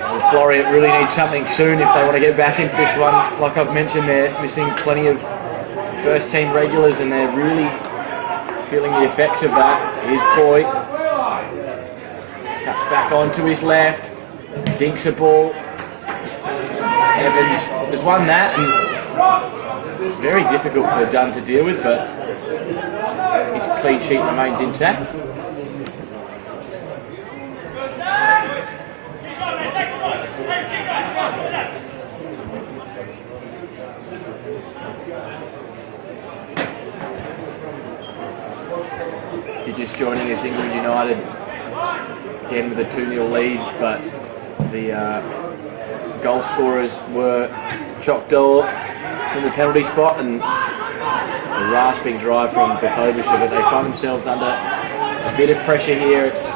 Well, Floreat really needs something soon if they want to get back into this run. Like I've mentioned, they're missing plenty of first team regulars, and they're really feeling the effects of that. Here's Boy. Cuts back onto his left. Dinks a ball. Evans has won that, and very difficult for Dunn to deal with, but his clean sheet remains intact. If you're just joining us, Inglewood United again with a 2-0 lead, but the goal scorers were Choctaw from the penalty spot and a rasping drive from Befobisha, but they find themselves under a bit of pressure here. It's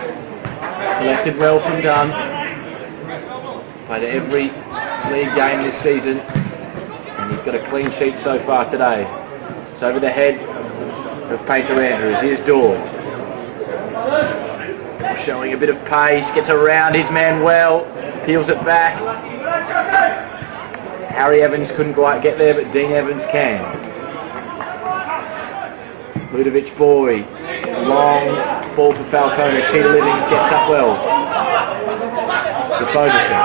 collected well from Dunn. Played every league game this season, and he's got a clean sheet so far today. It's over the head of Painter Andrews. Here's Daw. Showing a bit of pace, gets around his man well, peels it back. Harry Evans couldn't quite get there, but Dean Evans can. Ludovic Boy, long ball for Falcone. Sheeta Livings gets up well. The Fogerson.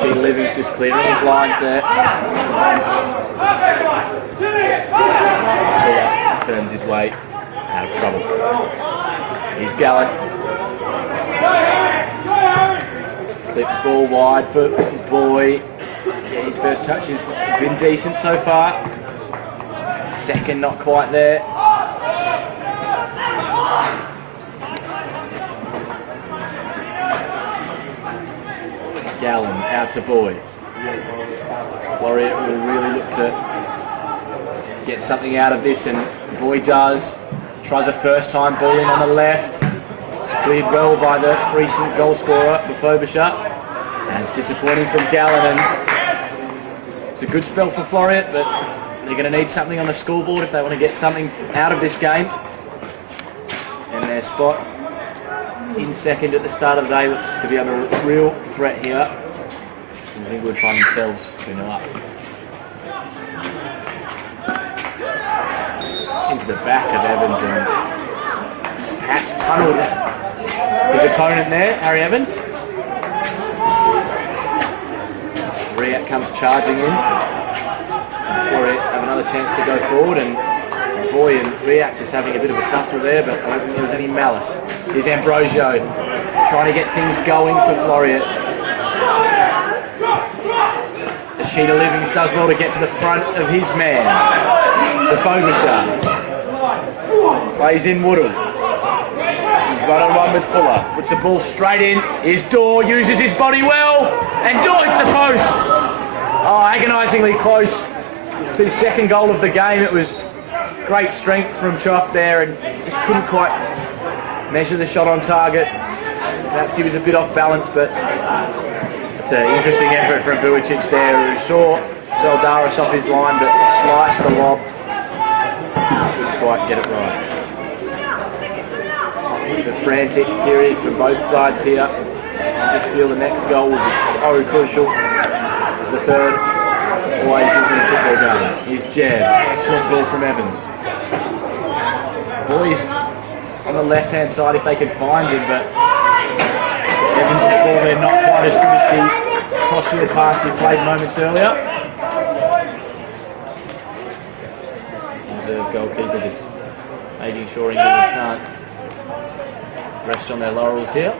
Sheeta Livings just clearing his lines there. Turns his way out of trouble. He's Gallen. Clips ball wide for Boy. Yeah, his first touch has been decent so far. Second, not quite there. Gallen out to Boy. Floreat will really look to get something out of this, and Boy does. Tries a first time ball in on the left. It's cleared well by the recent goal scorer, Befobisha. And it's disappointing from Gallen. And it's a good spell for Floreat, but they're going to need something on the scoreboard if they want to get something out of this game. And their spot in second at the start of the day looks to be under a real threat here. As Inglewood find themselves 2-0 up. Into the back of Evans and perhaps tunnelled his opponent there, Harry Evans. Floreat comes charging in. Floreat have another chance to go forward, and Boy and Floreat just having a bit of a tussle there, but I don't think there was any malice. Here's Ambrosio trying to get things going for Floreat. Sheeta Livings does well to get to the front of his man. The Fogerson plays in Woodall. He's one-on-one with Fuller. Puts the ball straight in. His Daw uses his body well, and Daw hits the post. Oh, agonisingly close to his second goal of the game. It was great strength from Chop there, and just couldn't quite measure the shot on target. Perhaps he was a bit off balance, but it's an interesting effort from Vujicic there. He saw Zeldaris off his line, but sliced the lob. Couldn't quite get it right. The frantic period from both sides here. I just feel the next goal will be so crucial. It's the third. Always is in a football game. Here's Jeb. Excellent ball from Evans. Boys on the left-hand side if they can find him, but Evans' ball there not quite as good as the crossfield pass he played moments earlier. The goalkeeper just making sure Inglewood can't rest on their laurels here.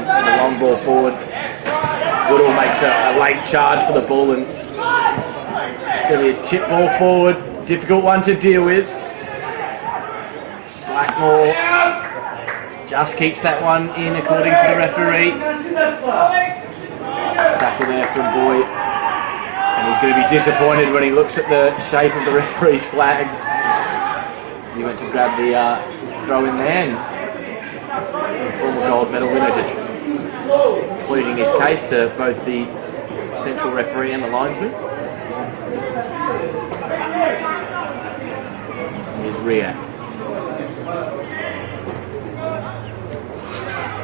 The long ball forward. Woodall makes a late charge for the ball, and it's going to be a chip ball forward. Difficult one to deal with. Blackmore just keeps that one in according to the referee. Tackle there from Boyd. And he's going to be disappointed when he looks at the shape of the referee's flag. He went to grab the throw in there, and the former gold medal winner just pleading his case to both the central referee and the linesman. Here's Ria.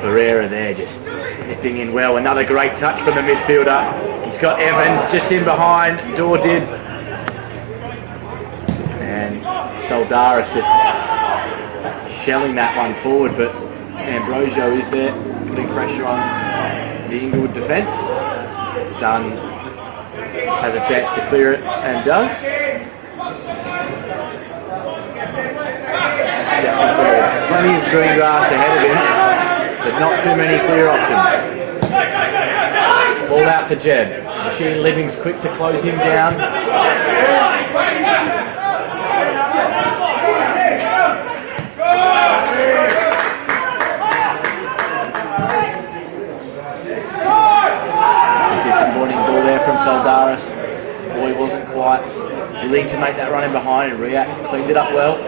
Pereira there just nipping in well. Another great touch from the midfielder. He's got Evans just in behind. Dorr did. And Soldaris just shelling that one forward, but Ambrosio is there putting pressure on the Inglewood defence. Dunn has a chance to clear it and does. Jesse Ford, plenty of green grass ahead of him, but not too many clear options. Ball out to Jed. Machine Living's quick to close him down. It's a disappointing ball there from Soldaris. Boy wasn't quite willing to make that run in behind, and Riak cleaned it up well.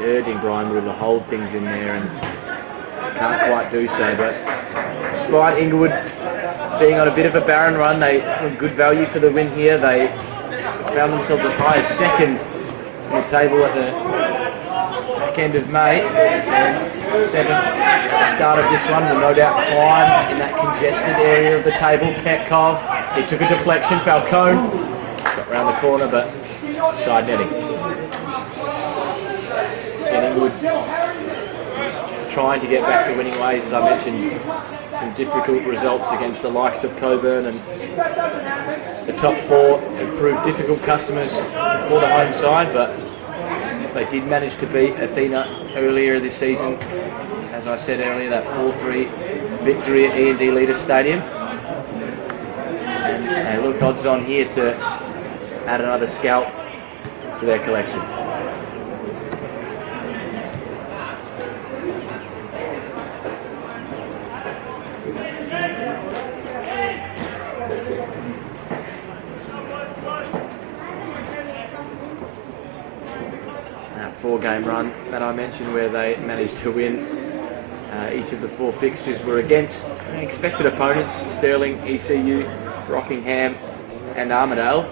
Urging Brian Wood to hold things in there, and can't quite do so. But despite Inglewood being on a bit of a barren run, they were good value for the win here. They found themselves as high as second in the table at the back end of May, and seventh at the start of this one. Will no doubt climb in that congested area of the table. Petkov, he took a deflection. Falcone got round the corner, but side netting. Inglewood just trying to get back to winning ways, as I mentioned. Some difficult results against the likes of Coburn, and the top four have proved difficult customers for the home side, but they did manage to beat Athena earlier this season. As I said earlier, that 4-3 victory at E&D Leader Stadium. And they look odds on here to add another scalp to their collection. Four-game run that I mentioned, where they managed to win each of the four fixtures, were against expected opponents: Stirling, ECU, Rockingham and Armidale,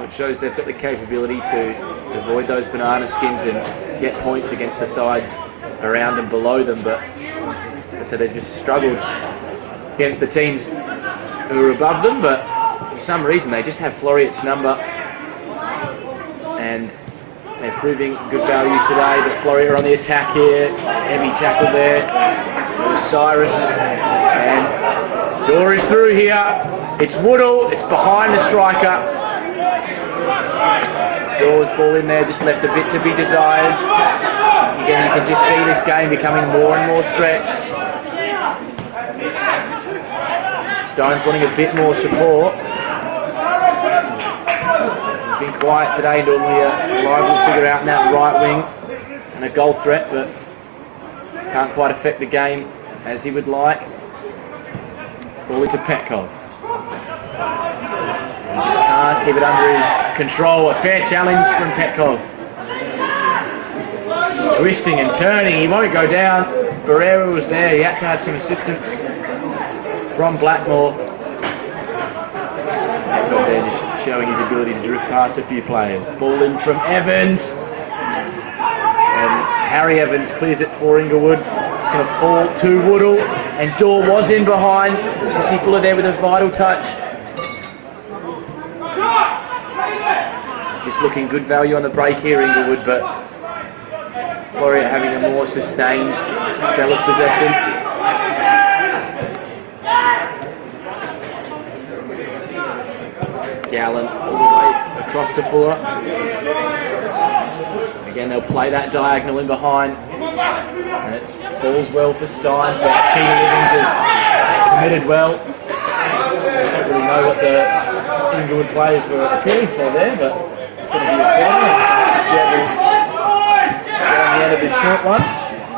which shows they've got the capability to avoid those banana skins and get points against the sides around and below them. But so they just struggled against the teams who are above them, but for some reason they just have Floreat's number, and they're proving good value today. But Floreat are on the attack here. Heavy tackle there. There's Cyrus. And Dorr is through here. It's Woodall. It's behind the striker. Dorr's ball in there just left a bit to be desired. Again, you can just see this game becoming more and more stretched. Stone's wanting a bit more support. Been quiet today, normally a reliable figure out in that right wing and a goal threat, but can't quite affect the game as he would like. Ball into Petkov. He just can't keep it under his control. A fair challenge from Petkov. Just twisting and turning, he won't go down. Barrera was there, he had to have some assistance from Blackmore. Petkov there just showing his ability to drift past a few players. Ball in from Evans. And Harry Evans clears it for Inglewood. It's going to fall to Woodall. And Dorr was in behind. Jesse Fuller there with a vital touch. Just looking good value on the break here, Inglewood, but Floreat having a more sustained spell of possession. Gallen all the way across to Fuller. Again, they'll play that diagonal in behind. And it falls well for Steins, but Sheena Livings has committed well. I don't really know what the Inglewood players were appealing for there, but it's going to be a corner. Jed will get on the end of this short one.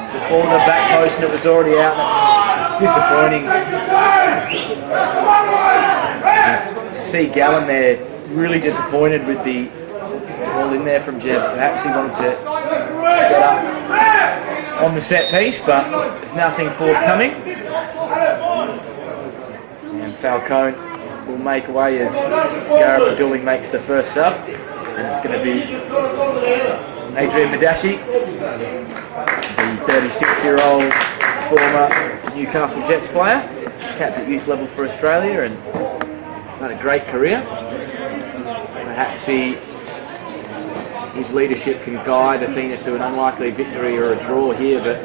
It's a ball in the back post and it was already out. That's disappointing. You see Gallen there really disappointed with the ball in there from Jed. Perhaps he wanted to get up on the set piece, but there's nothing forthcoming. And Falcone will make way as Gareth Building makes the first sub. And it's going to be Adrian Madashi, the 36-year-old former Newcastle Jets player, capped at youth level for Australia and had a great career. Perhaps his leadership can guide Athena to an unlikely victory or a draw here, but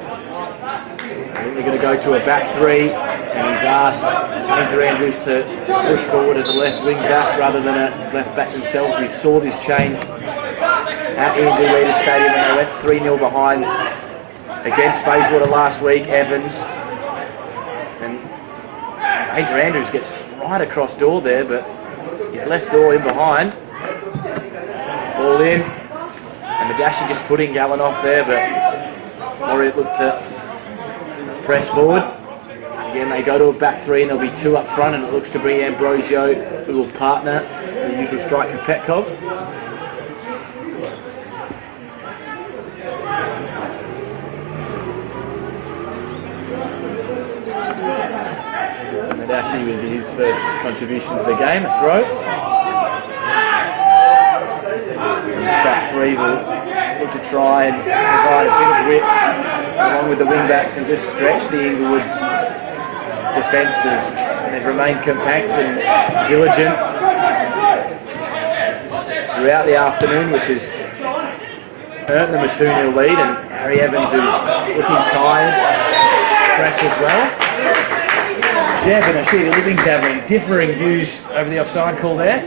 I think they're going to go to a back three, and he's asked Andrew Andrews to push forward as a left wing back rather than a left back themselves. We saw this change at Inglewood Stadium when they went 3-0 behind against Bayswater last week. Evans and Andrew Andrews gets right across door there, but his left door in behind. Ball in, and Madashi just putting Gallen off there, but Floreat looked to press forward. Again, they go to a back three and there'll be two up front, and it looks to be Ambrosio who will partner the usual striker Petkov. Madashi with his first contribution to the game, a throw. And back three will look to try and provide a bit of width along with the wing backs and just stretch the Inglewood defences. They've remained compact and diligent throughout the afternoon, which has earned them a 2-0 lead, and Harry Evans, who's looking tired, crashed as well. Jeb and Ashita Livings having differing views over the offside call there,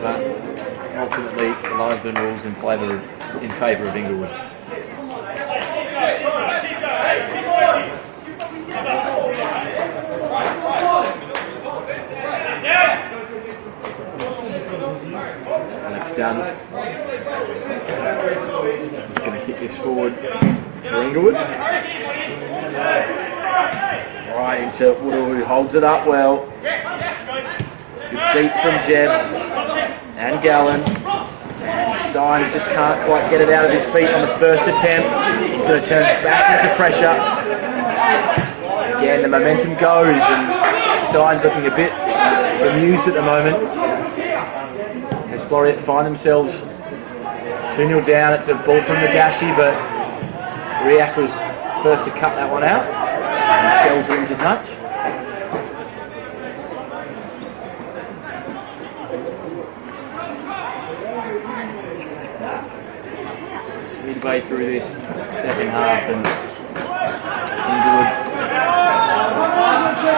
but ultimately the linesman rules in favour of Inglewood. Alex Dunn is going to kick this forward for Inglewood. Right into Woodall, who holds it up well. Good feet from Jeb and Gallen. And Steins just can't quite get it out of his feet on the first attempt. He's going to turn back into pressure. Again, the momentum goes, and Steins looking a bit bemused at the moment. As Floreat find themselves 2-0 down, it's a ball from Madashi, but Riak was first to cut that one out. And shells it into touch. Midway through this second half, and Inglewood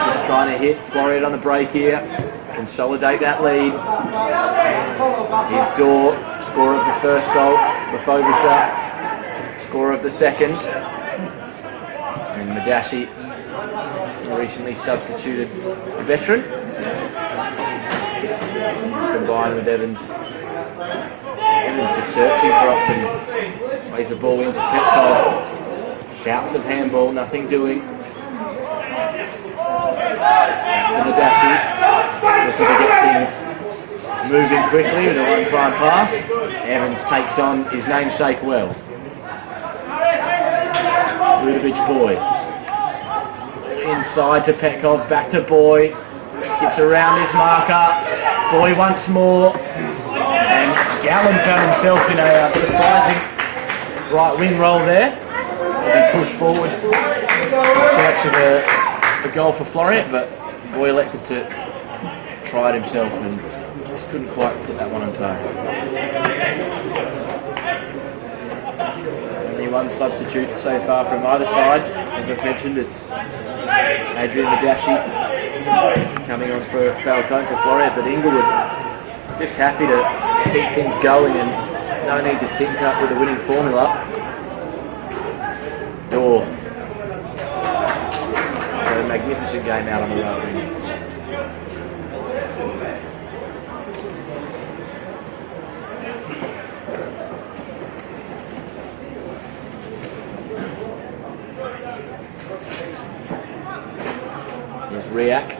just trying to hit Floreat on the break here, consolidate that lead. Here's Dorr, scorer of the first goal for Frobisher, scorer of the second. And Madashi, recently substituted veteran, combined with Evans. Evans just searching for options. Plays the ball into Petkov. Shouts of handball, nothing doing. Back to Madashi, looking to get things moving quickly with a one-time pass. Evans takes on his namesake well. Ludovic Boy. Inside to Petkov, back to Boy. Skips around his marker. Boy once more. And Gallen found himself in a surprising right wing roll there as he pushed forward in search of a goal for Floreat, but Boy elected to try it himself and just couldn't quite put that one on target. Only one substitute so far from either side. As I've mentioned, it's Adrian Madashi coming on for Falcone for Floreat, but Inglewood just happy to keep things going and no need to tinker up with the winning formula. Door. A magnificent game out on the right wing. Here's Riak.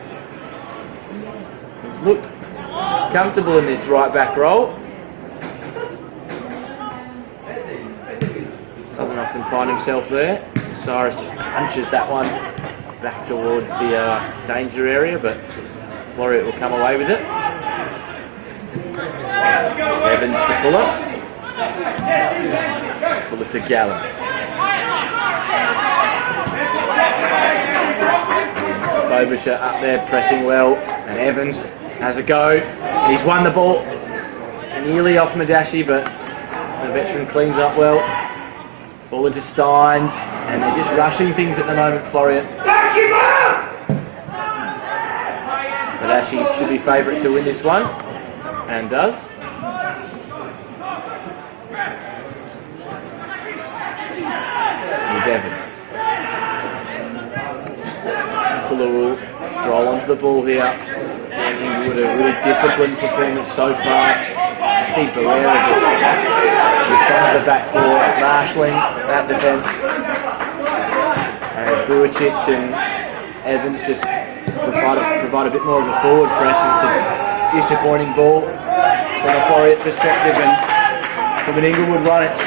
Look comfortable in this right back role. Doesn't often find himself there. Cyrus just punches that one back towards the danger area, but Floreat will come away with it. Evans to Fuller. Fuller to Gallen. Frobisher up there pressing well, and Evans has a go, and he's won the ball. Nearly off Madashi, but the veteran cleans up well. Ball into Steins, and they're just rushing things at the moment, Floreat. Madashi should be favourite to win this one, and does. Here's Evans. Fuller will stroll onto the ball here. And Inglewood, a really disciplined performance so far. I see Barrera just in front of the back four, marshalling that defence. And Vujicic and Evans just provide a bit more of a forward press, and it's a disappointing ball from a Floreat perspective, and from an Inglewood run it's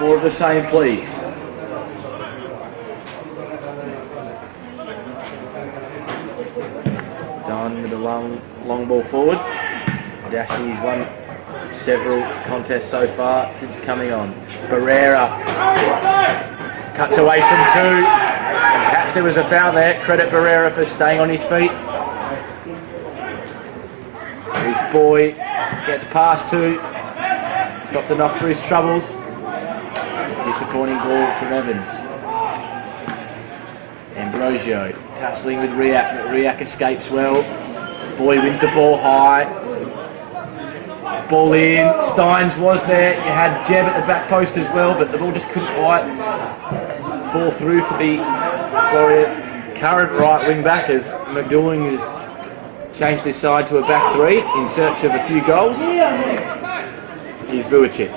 more of the same, please. Done with the long ball forward. Dashi's won several contests so far since coming on. Barrera cuts away from two. And perhaps there was a foul there. Credit Barrera for staying on his feet. His boy gets past two. Got the knock through his troubles. Disappointing ball from Evans. Ambrosio tussling with Riak, but Riak escapes well. Boy wins the ball high. Ball in. Steins was there. You had Jeb at the back post as well, but the ball just couldn't quite fall through for the Floreat current right wing back, as McDoing has changed his side to a back three in search of a few goals. Here's Vujicic.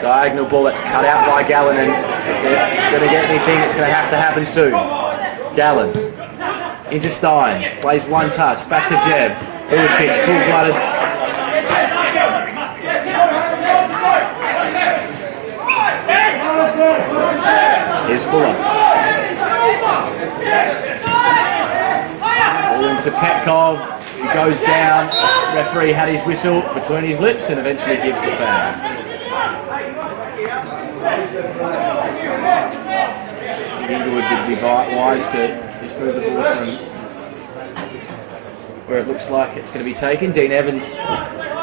Diagonal ball that's cut out by Gallen, and if they're going to get anything, it's going to have to happen soon. Gallen into Steins, plays one touch, back to Jeb. Vujicic, full-blooded. Here's Fuller. Ball into Petkov, he goes down. Referee had his whistle between his lips and eventually gives the foul. Inglewood would be wise to just move the ball from where it looks like it's going to be taken. Dean Evans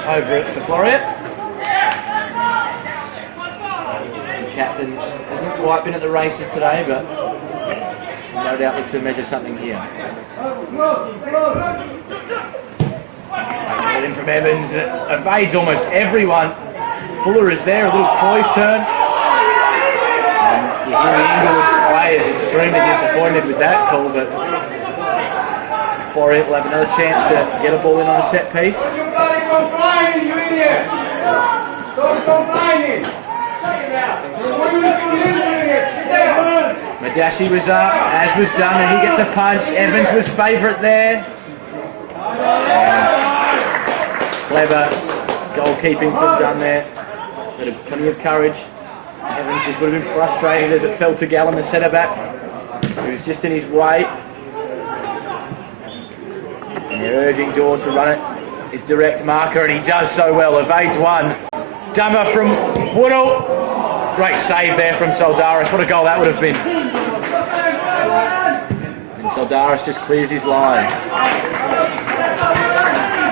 over it for Floreat. The captain hasn't quite been at the races today, but no doubt look to measure something here. In from Evans, evades almost everyone. Fuller is there, a little Cruyff turn. And you hear the Inglewood players extremely disappointed with that call, but Floreat will have another chance to get a ball in on a set piece. Madashi was up, as was done, and he gets a punch. Evans was favourite there. Clever goalkeeping from Dunn there. But plenty of courage. Evans just would have been frustrated as it fell to Gallen, the centre back, who was just in his way. And they're urging Dawes to run it. His direct marker, and he does so well. Evades one. Dummer from Woodall. Great save there from Soldaris. What a goal that would have been. And Soldaris just clears his lines.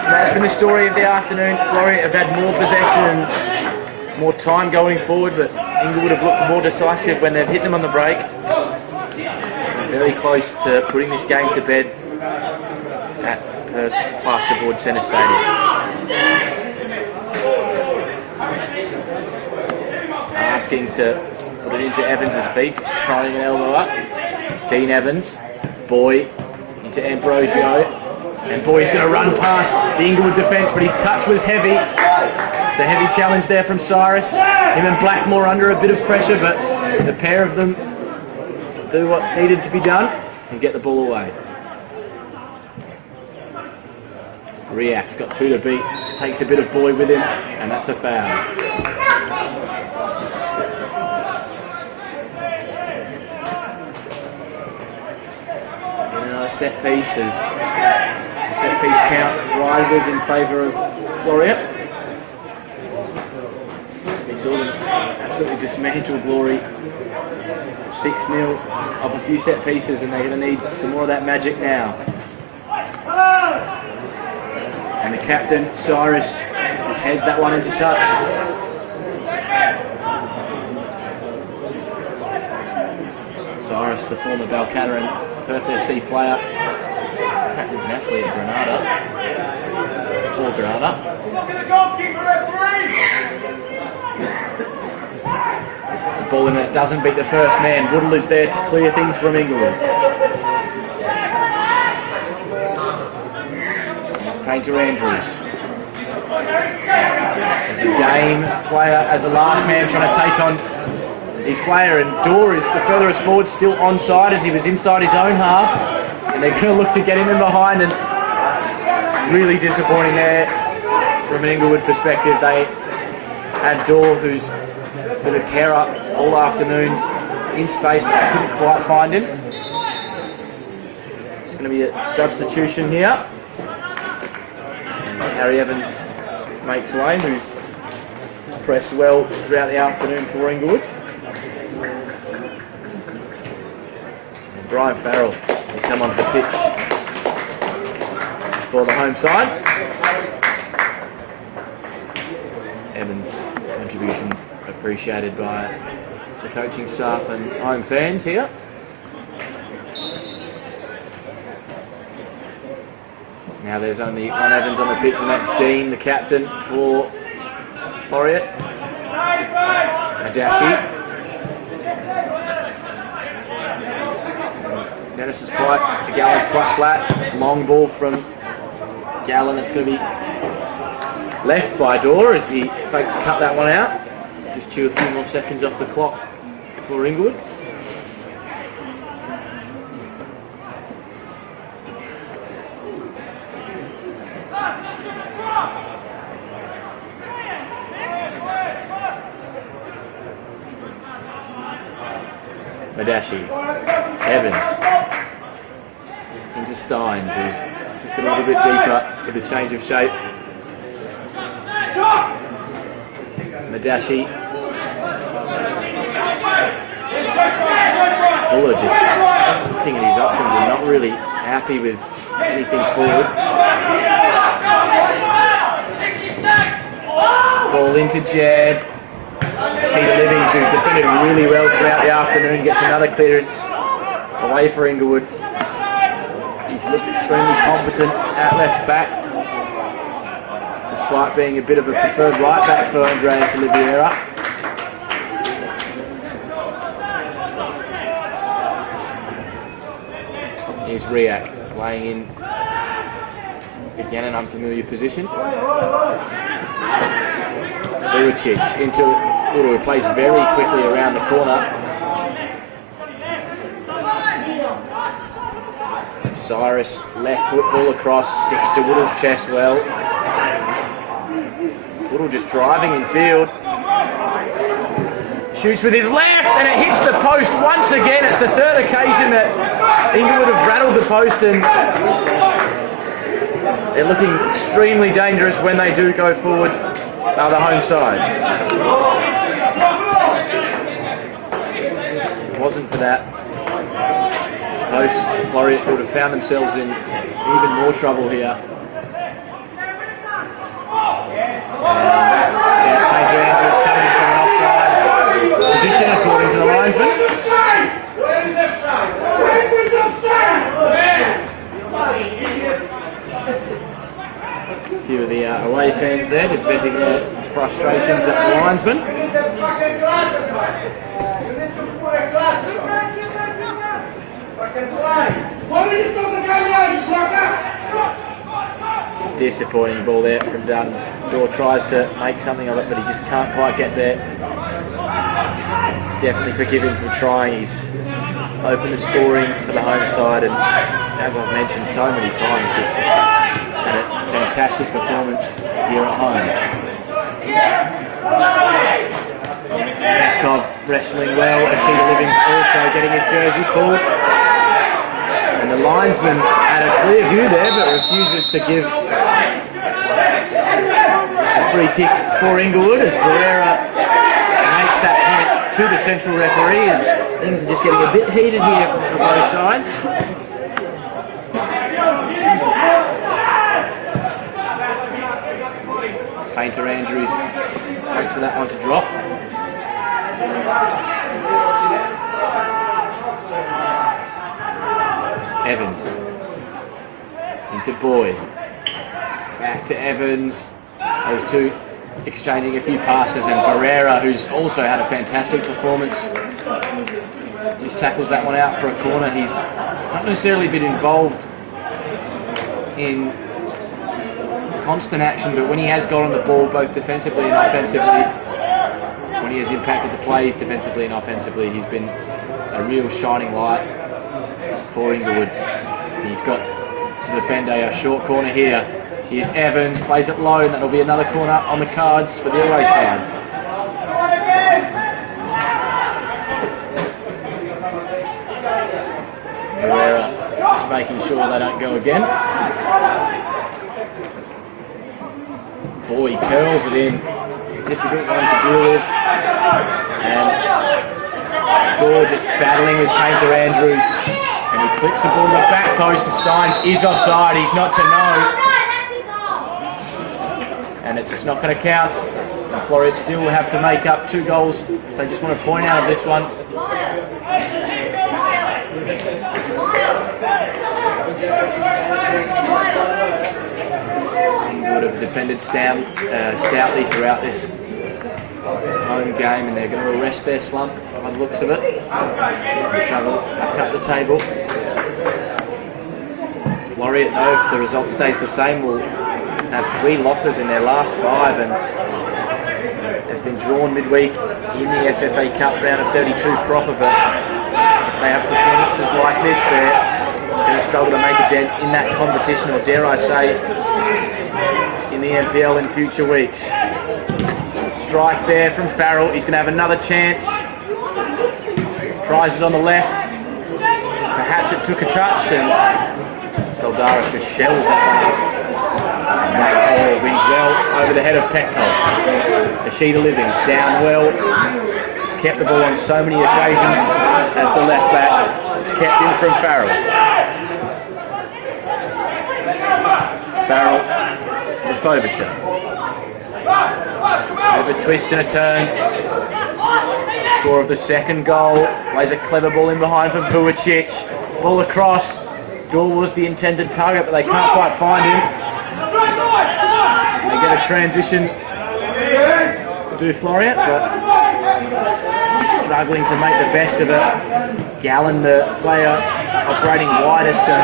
And that's been the story of the afternoon. Floreat have had more possession and more time going forward, but Inglewood have looked more decisive when they've hit them on the break. Very close to putting this game to bed at Perth plasterboard centre stadium. Asking to put it into Evans' feet, just trying an elbow up. Dean Evans, Boy into Ambrosio, and Boy's going to run past the Inglewood defence, but his touch was heavy. It's a heavy challenge there from Cyrus. Him and Blackmore under a bit of pressure, but the pair of them do what needed to be done and get the ball away. Reacts, got 2 to beat, takes a bit of Boy with him, and that's a foul. Another set piece as the set piece count rises in favour of Floreat. They saw them absolutely dismantle Glory. 6-0 off a few set pieces, and they're going to need some more of that magic now. And the captain, Cyrus, just heads that one into touch. Cyrus, the former Balcatta Perth SC player, cracked internationally at Granada, for Granada. It's a ball in that doesn't beat the first man. Woodall is there to clear things from Inglewood. Here's Painter Andrews. There's a Dame player as the last man trying to take on his player, and Dorr is the furthest forward, still onside as he was inside his own half, and they're going to look to get him in behind, and really disappointing there from an Inglewood perspective. They had Dorr, who's been a terror all afternoon in space, but they couldn't quite find him. It's going to be a substitution here. And Harry Evans makes way, who's pressed well throughout the afternoon for Inglewood. Brian Farrell will come onto the pitch for the home side. Evans' contributions appreciated by the coaching staff and home fans here. Now there's only one Evans on the pitch, and that's Dean, the captain for Floreat. Adashi. Dennis is Gallen's quite flat. Long ball from Gallen that's going to be left by Dorr as he fakes to cut that one out. Just chew a few more seconds off the clock for Inglewood. Madashi, Evans, into Steins, who's just a little bit deeper with a change of shape. Madashi, Fuller just looking at his options and not really happy with anything forward. Ball into Jed. Sheeta Livings, who's defended really well throughout the afternoon, gets another clearance away for Inglewood. He's looked extremely competent at left back, despite being a bit of a preferred right back for Andreas Oliveira. Here's Riak playing in again an unfamiliar position. Vujicic into Udo, who plays very quickly around the corner. Cyrus, left foot ball across, sticks to Woodall's chest well. Woodall just driving in field. Shoots with his left, and it hits the post once again. It's the third occasion that Inglewood have rattled the post, and they're looking extremely dangerous when they do go forward. Now the home side. If it wasn't for that post, Floreat would have found themselves in even more trouble here. And Painter Andrews coming from an offside position according to the linesman. away fans there, just venting their frustrations at the linesman. Disappointing ball there from Dunn. Door tries to make something of it, but he just can't quite get there. Definitely forgive him for trying. He's open to scoring for the home side, and as I've mentioned so many times, just had a fantastic performance here at home. Kov wrestling well. Athena Living's also getting his jersey pulled. And the linesman had a clear view there, but refuses to give a free kick for Inglewood as Pereira makes that point to the central referee, and things are just getting a bit heated here for both sides. Painter Andrews waits for that one to drop. Evans into Boyd, back to Evans. Those two exchanging a few passes, and Pereira, who's also had a fantastic performance, just tackles that one out for a corner. He's not necessarily been involved in constant action, but when he has got on the ball, both defensively and offensively, when he has impacted the play defensively and offensively, he's been a real shining light for Inglewood. He's got to defend a short corner here. Here's Evans, plays it low, and that'll be another corner on the cards for the away side. Pereira just making sure they don't go again. Boy, curls it in. Difficult one to deal with. And Dorr just battling with Painter Andrews. And he clips the ball in the back post, and Steins is offside. He's not to know. And it's not going to count. And Floreat still will have to make up 2 goals. They just want a point out of this one. Inglewood have defended stoutly throughout this home game, and they're going to arrest their slump by the looks of it. Travel back up the table. Floreat, though, if the result stays the same, will have 3 losses in their last 5, and they've been drawn midweek in the FFA Cup round of 32 proper, but if they have performances like this, they're going to struggle to make a dent in that competition, or dare I say, in the NPL in future weeks. Strike there from Farrell. He's going to have another chance. Tries it on the left. Perhaps it took a touch, and Soldaris just shells that. And that ball wins well over the head of Petkov. Ashita Livings down well. He's kept the ball on so many occasions as the left back. It's kept in from Farrell. Farrell with Frobisher. Over a twist and a turn. Score of the second goal. Plays a clever ball in behind from Vujicic. Ball across. Dorr was the intended target, but they can't quite find him. They get a transition to Floreat, but struggling to make the best of it. Gallen, the player operating widest, and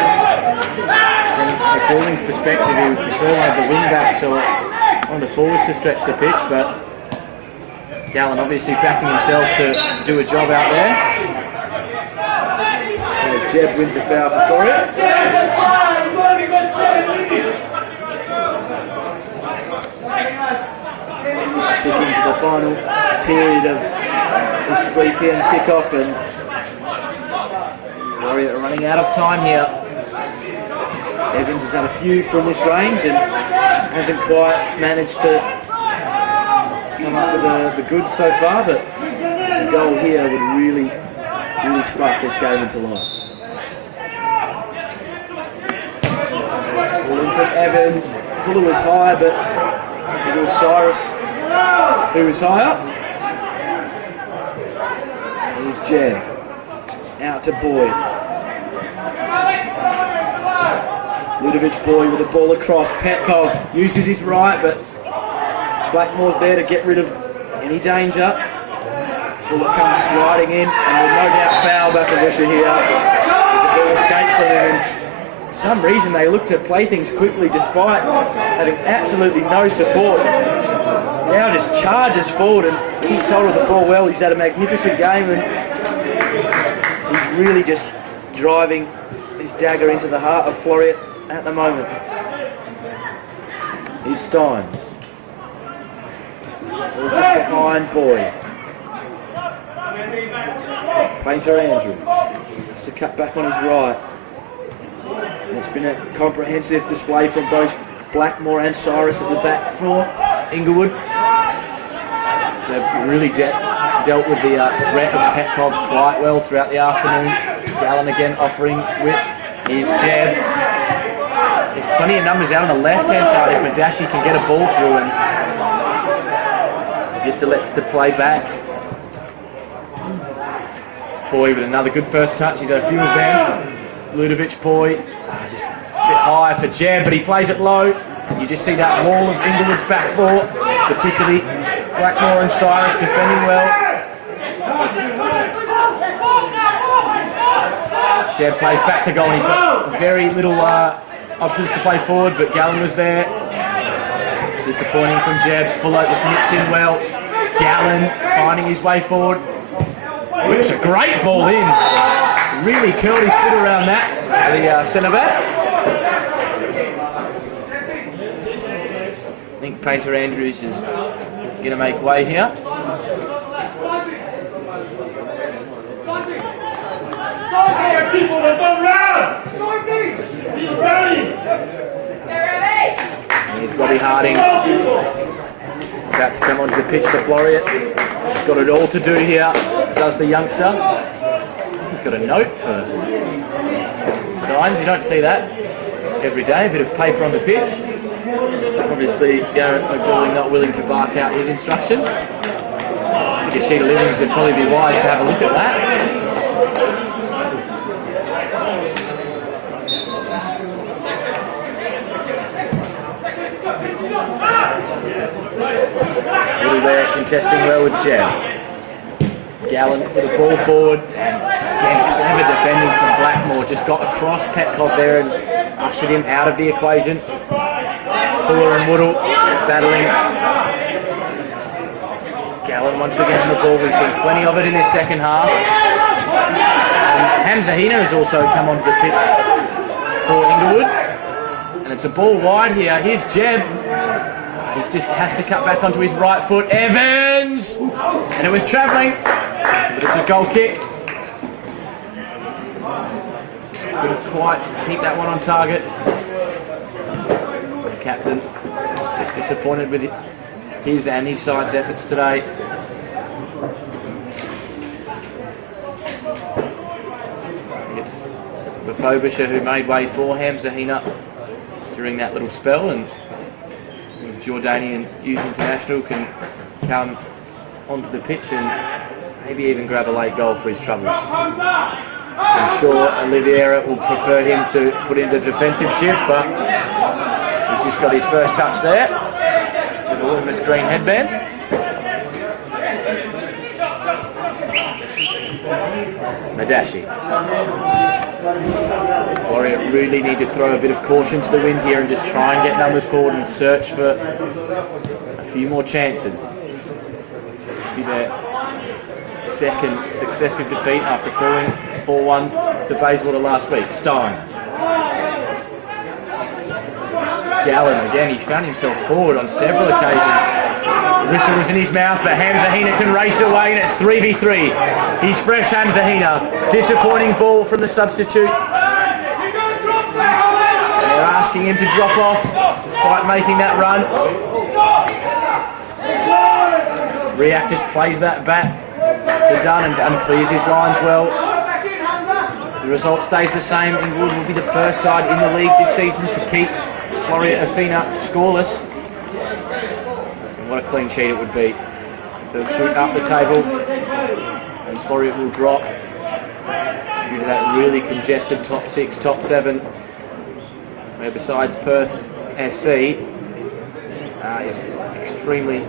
from McDoulling's perspective, he would prefer one of the wing-backs or one of the forwards to stretch the pitch, but Gallen obviously backing himself to do a job out there. As Jeb wins a foul for Floreat. Tick into the final period of this weekend kickoff, and Floreat are running out of time here. Evans has had a few from this range and hasn't quite managed to come up with the goods so far, but a goal here would really spark this game into life. Ball in from Evans. Fuller was high, but it was Cyrus who was higher. Here's Jen. Out to Boyd. Ludovic Boyd with the ball across. Petkov uses his right, but Blackmore's there to get rid of any danger. Fuller comes sliding in, and will no doubt foul Bafagusha here. There's a ball escape from him, and for some reason they look to play things quickly despite having absolutely no support. Now just charges forward and keeps hold of the ball well. He's had a magnificent game, and he's really just driving his dagger into the heart of Floreat at the moment. Here's Steins. Ball's just behind Boyd. Painter Andrews has to cut back on his right. And it's been a comprehensive display from both Blackmore and Cyrus at the back for Inglewood. So they've really dealt with the threat of Petkov quite well throughout the afternoon. Gallen again offering width. Here's Jeb. There's plenty of numbers out on the left-hand side if Madashi can get a ball through, and just lets the play back. Boy with another good first touch. He's had a few of them. Ludovic Boy, just a bit high for Jeb, but he plays it low. You just see that wall of Inglewood's back four, particularly Blackmore and Cyrus defending well. Jeb plays back to goal, and he's got very little options to play forward, but Gallen was there. It's disappointing from Jeb. Fuller just nips in well. Gallen finding his way forward. Whips a great ball in. Really curled his foot around that, the centre back. I think Painter Andrews is going to make way here. People, there's no round! He's ready! And here's Robbie Harding. About to come onto the pitch for Floreat. He's got it all to do here, does the youngster. He's got a note for Steins. You don't see that every day, a bit of paper on the pitch. Obviously, Garrett McDorling not willing to bark out his instructions. I think a sheet of livings would probably be wise to have a look at that. Little there contesting well with Jeb. Gallen with a ball forward, and again clever defending from Blackmore. Just got across Petkov there and ushered him out of the equation. Fuller and Woodall battling. Gallen once again on the ball. We've seen plenty of it in this second half. And Athena has also come onto the pitch for Inglewood. And it's a ball wide here. Here's Jeb. He just has to cut back onto his right foot. Evans! And it was travelling, but it's a goal kick. Couldn't quite keep that one on target. The captain is disappointed with his and his side's efforts today. It's Bafogusha who made way for Athena during that little spell, and Jordanian Youth International can come onto the pitch and maybe even grab a late goal for his troubles. I'm sure Oliveira will prefer him to put in the defensive shift, but he's just got his first touch there with a luminous green headband. Madashi. Floreat really need to throw a bit of caution to the wind here and just try and get numbers forward and search for a few more chances. Be their second successive defeat after falling 4-1 to Bayswater last week. Steins. Gallen again, he's found himself forward on several occasions. The whistle was in his mouth, but Athena can race away, and it's 3v3. He's fresh, Athena. Disappointing ball from the substitute. They're asking him to drop off, despite making that run. Riak just plays that back to Dunn, and Dunn clears his lines well. The result stays the same. Inglewood will be the first side in the league this season to keep Floreat Athena scoreless. And what a clean sheet it would be. They'll shoot up the table, and Floreat will drop due to that really congested top 6, top 7, where besides Perth SC is extremely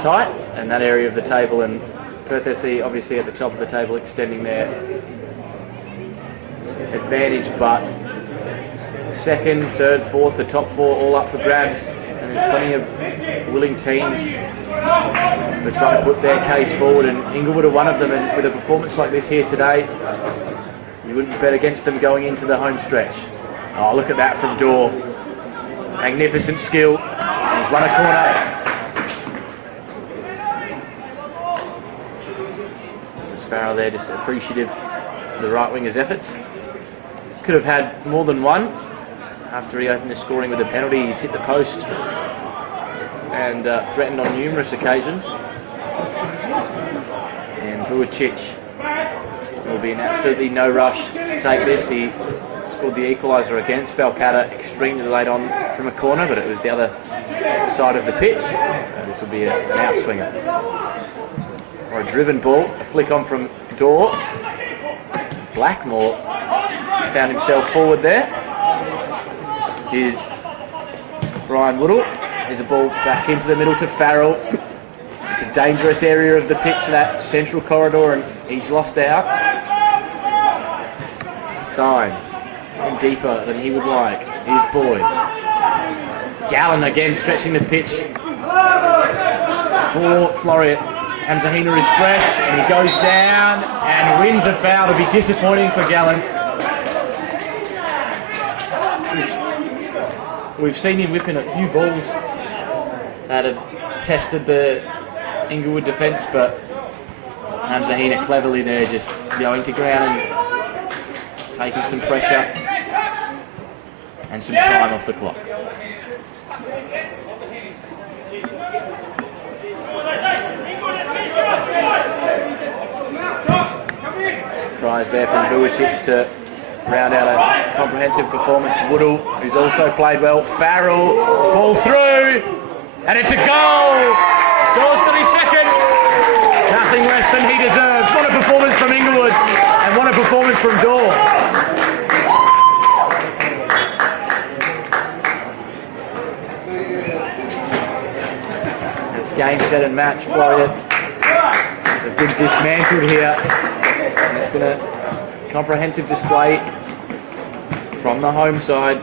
tight, and that area of the table, and Perth SC obviously at the top of the table extending their advantage, but second, third, fourth, the top four all up for grabs, and there's plenty of willing teams to try to put their case forward, and Inglewood are one of them, and with a performance like this here today, you wouldn't bet against them going into the home stretch. Oh, look at that from Dorr. Magnificent skill. He's run a corner. Farrell there just appreciative of the right winger's efforts. Could have had more than one after he opened the scoring with a penalty. He's hit the post and threatened on numerous occasions. And Vujicic will be in absolutely no rush to take this. He scored the equaliser against Balcatta extremely late on from a corner, but it was the other side of the pitch. So this will be an outswinger. Or a driven ball, a flick on from Dorr. Blackmore found himself forward there. Here's Brian Woodall. There's a ball back into the middle to Farrell. It's a dangerous area of the pitch, that central corridor, and he's lost out. Steins, and deeper than he would like. Here's Boyd. Gallen again stretching the pitch for Floreat. Athena is fresh, and he goes down and wins a foul. To be disappointing for Gallen. We've seen him whip in a few balls that have tested the Inglewood defence, but Athena cleverly there, just going to ground and taking some pressure and some time off the clock. Tries there from Vujicic to round out a comprehensive performance. Woodall, who's also played well. Farrell, ball through, and it's a goal! Scores for his second. Nothing less than he deserves. What a performance from Inglewood, and what a performance from Dorr. It's game, set and match. Floreat have been dismantled here. And it's been a comprehensive display from the home side.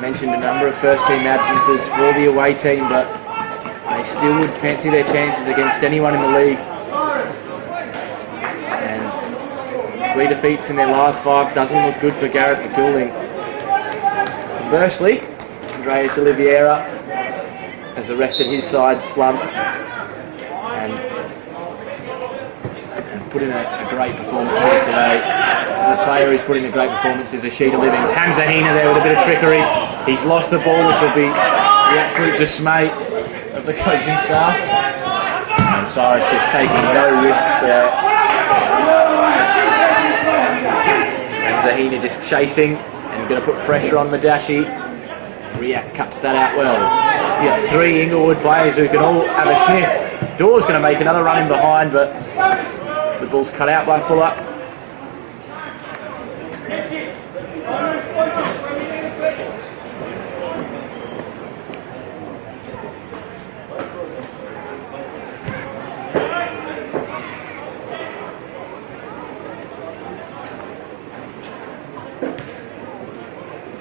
Mentioned a number of first team absences for the away team, but they still would fancy their chances against anyone in the league. And 3 defeats in their last 5 doesn't look good for Garrett McDouling. Conversely, Andreas Oliveira has arrested his side slump and put in a great performance here today. And the player who's put in a great performance is Ashida Livings. Athena there with a bit of trickery. He's lost the ball, which will be the absolute dismay of the coaching staff. And Cyrus just taking no risks there. Athena just chasing and going to put pressure on Madashi. Riak cuts that out well. You got 3 Inglewood players who can all have a sniff. Dorr's going to make another run in behind, but the ball's cut out by Fuller.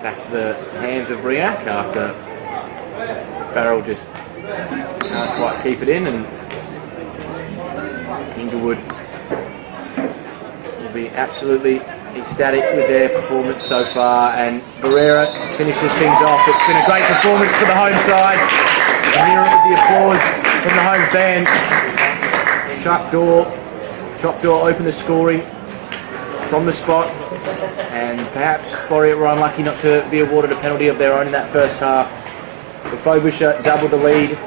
Back to the hands of Riak after Farrell just can't quite keep it in, and Inglewood will be absolutely ecstatic with their performance so far, and Barrera finishes things off. It's been a great performance for the home side. And here with the applause from the home fans. Chop Door opened the scoring from the spot, and perhaps Floreat were unlucky not to be awarded a penalty of their own in that first half. The Frobisher doubled the lead,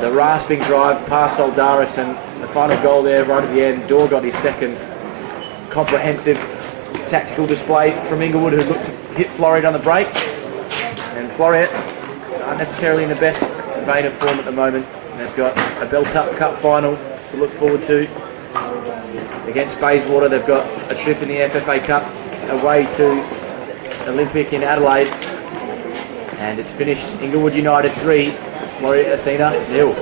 the rasping drive past Soldaris, and the final goal there right at the end. Dorr got his second. Comprehensive tactical display from Inglewood, who looked to hit Floreat on the break. And Floreat aren't necessarily in the best vein of form at the moment. They've got a Bell-Tup Cup final to look forward to against Bayswater. They've got a trip in the FFA Cup away to Olympic in Adelaide. And it's finished. Inglewood United 3, Floreat Athena 0.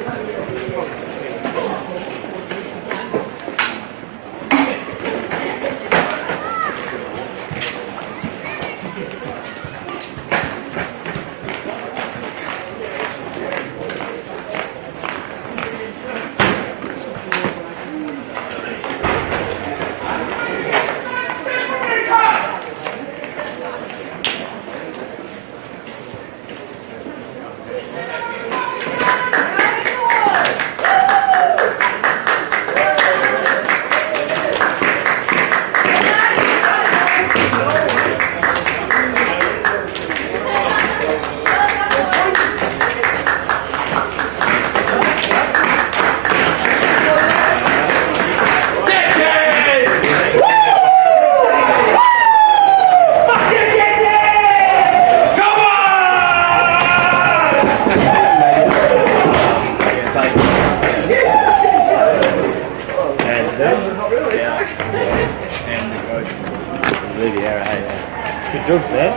Good jobs there.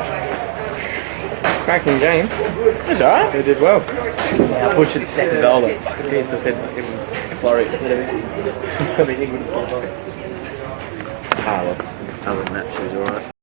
Cracking game. That's alright. They did well. I pushed the second goal. The team still said Floreat instead of it. I mean, England. Ah, well, other than that, she was alright.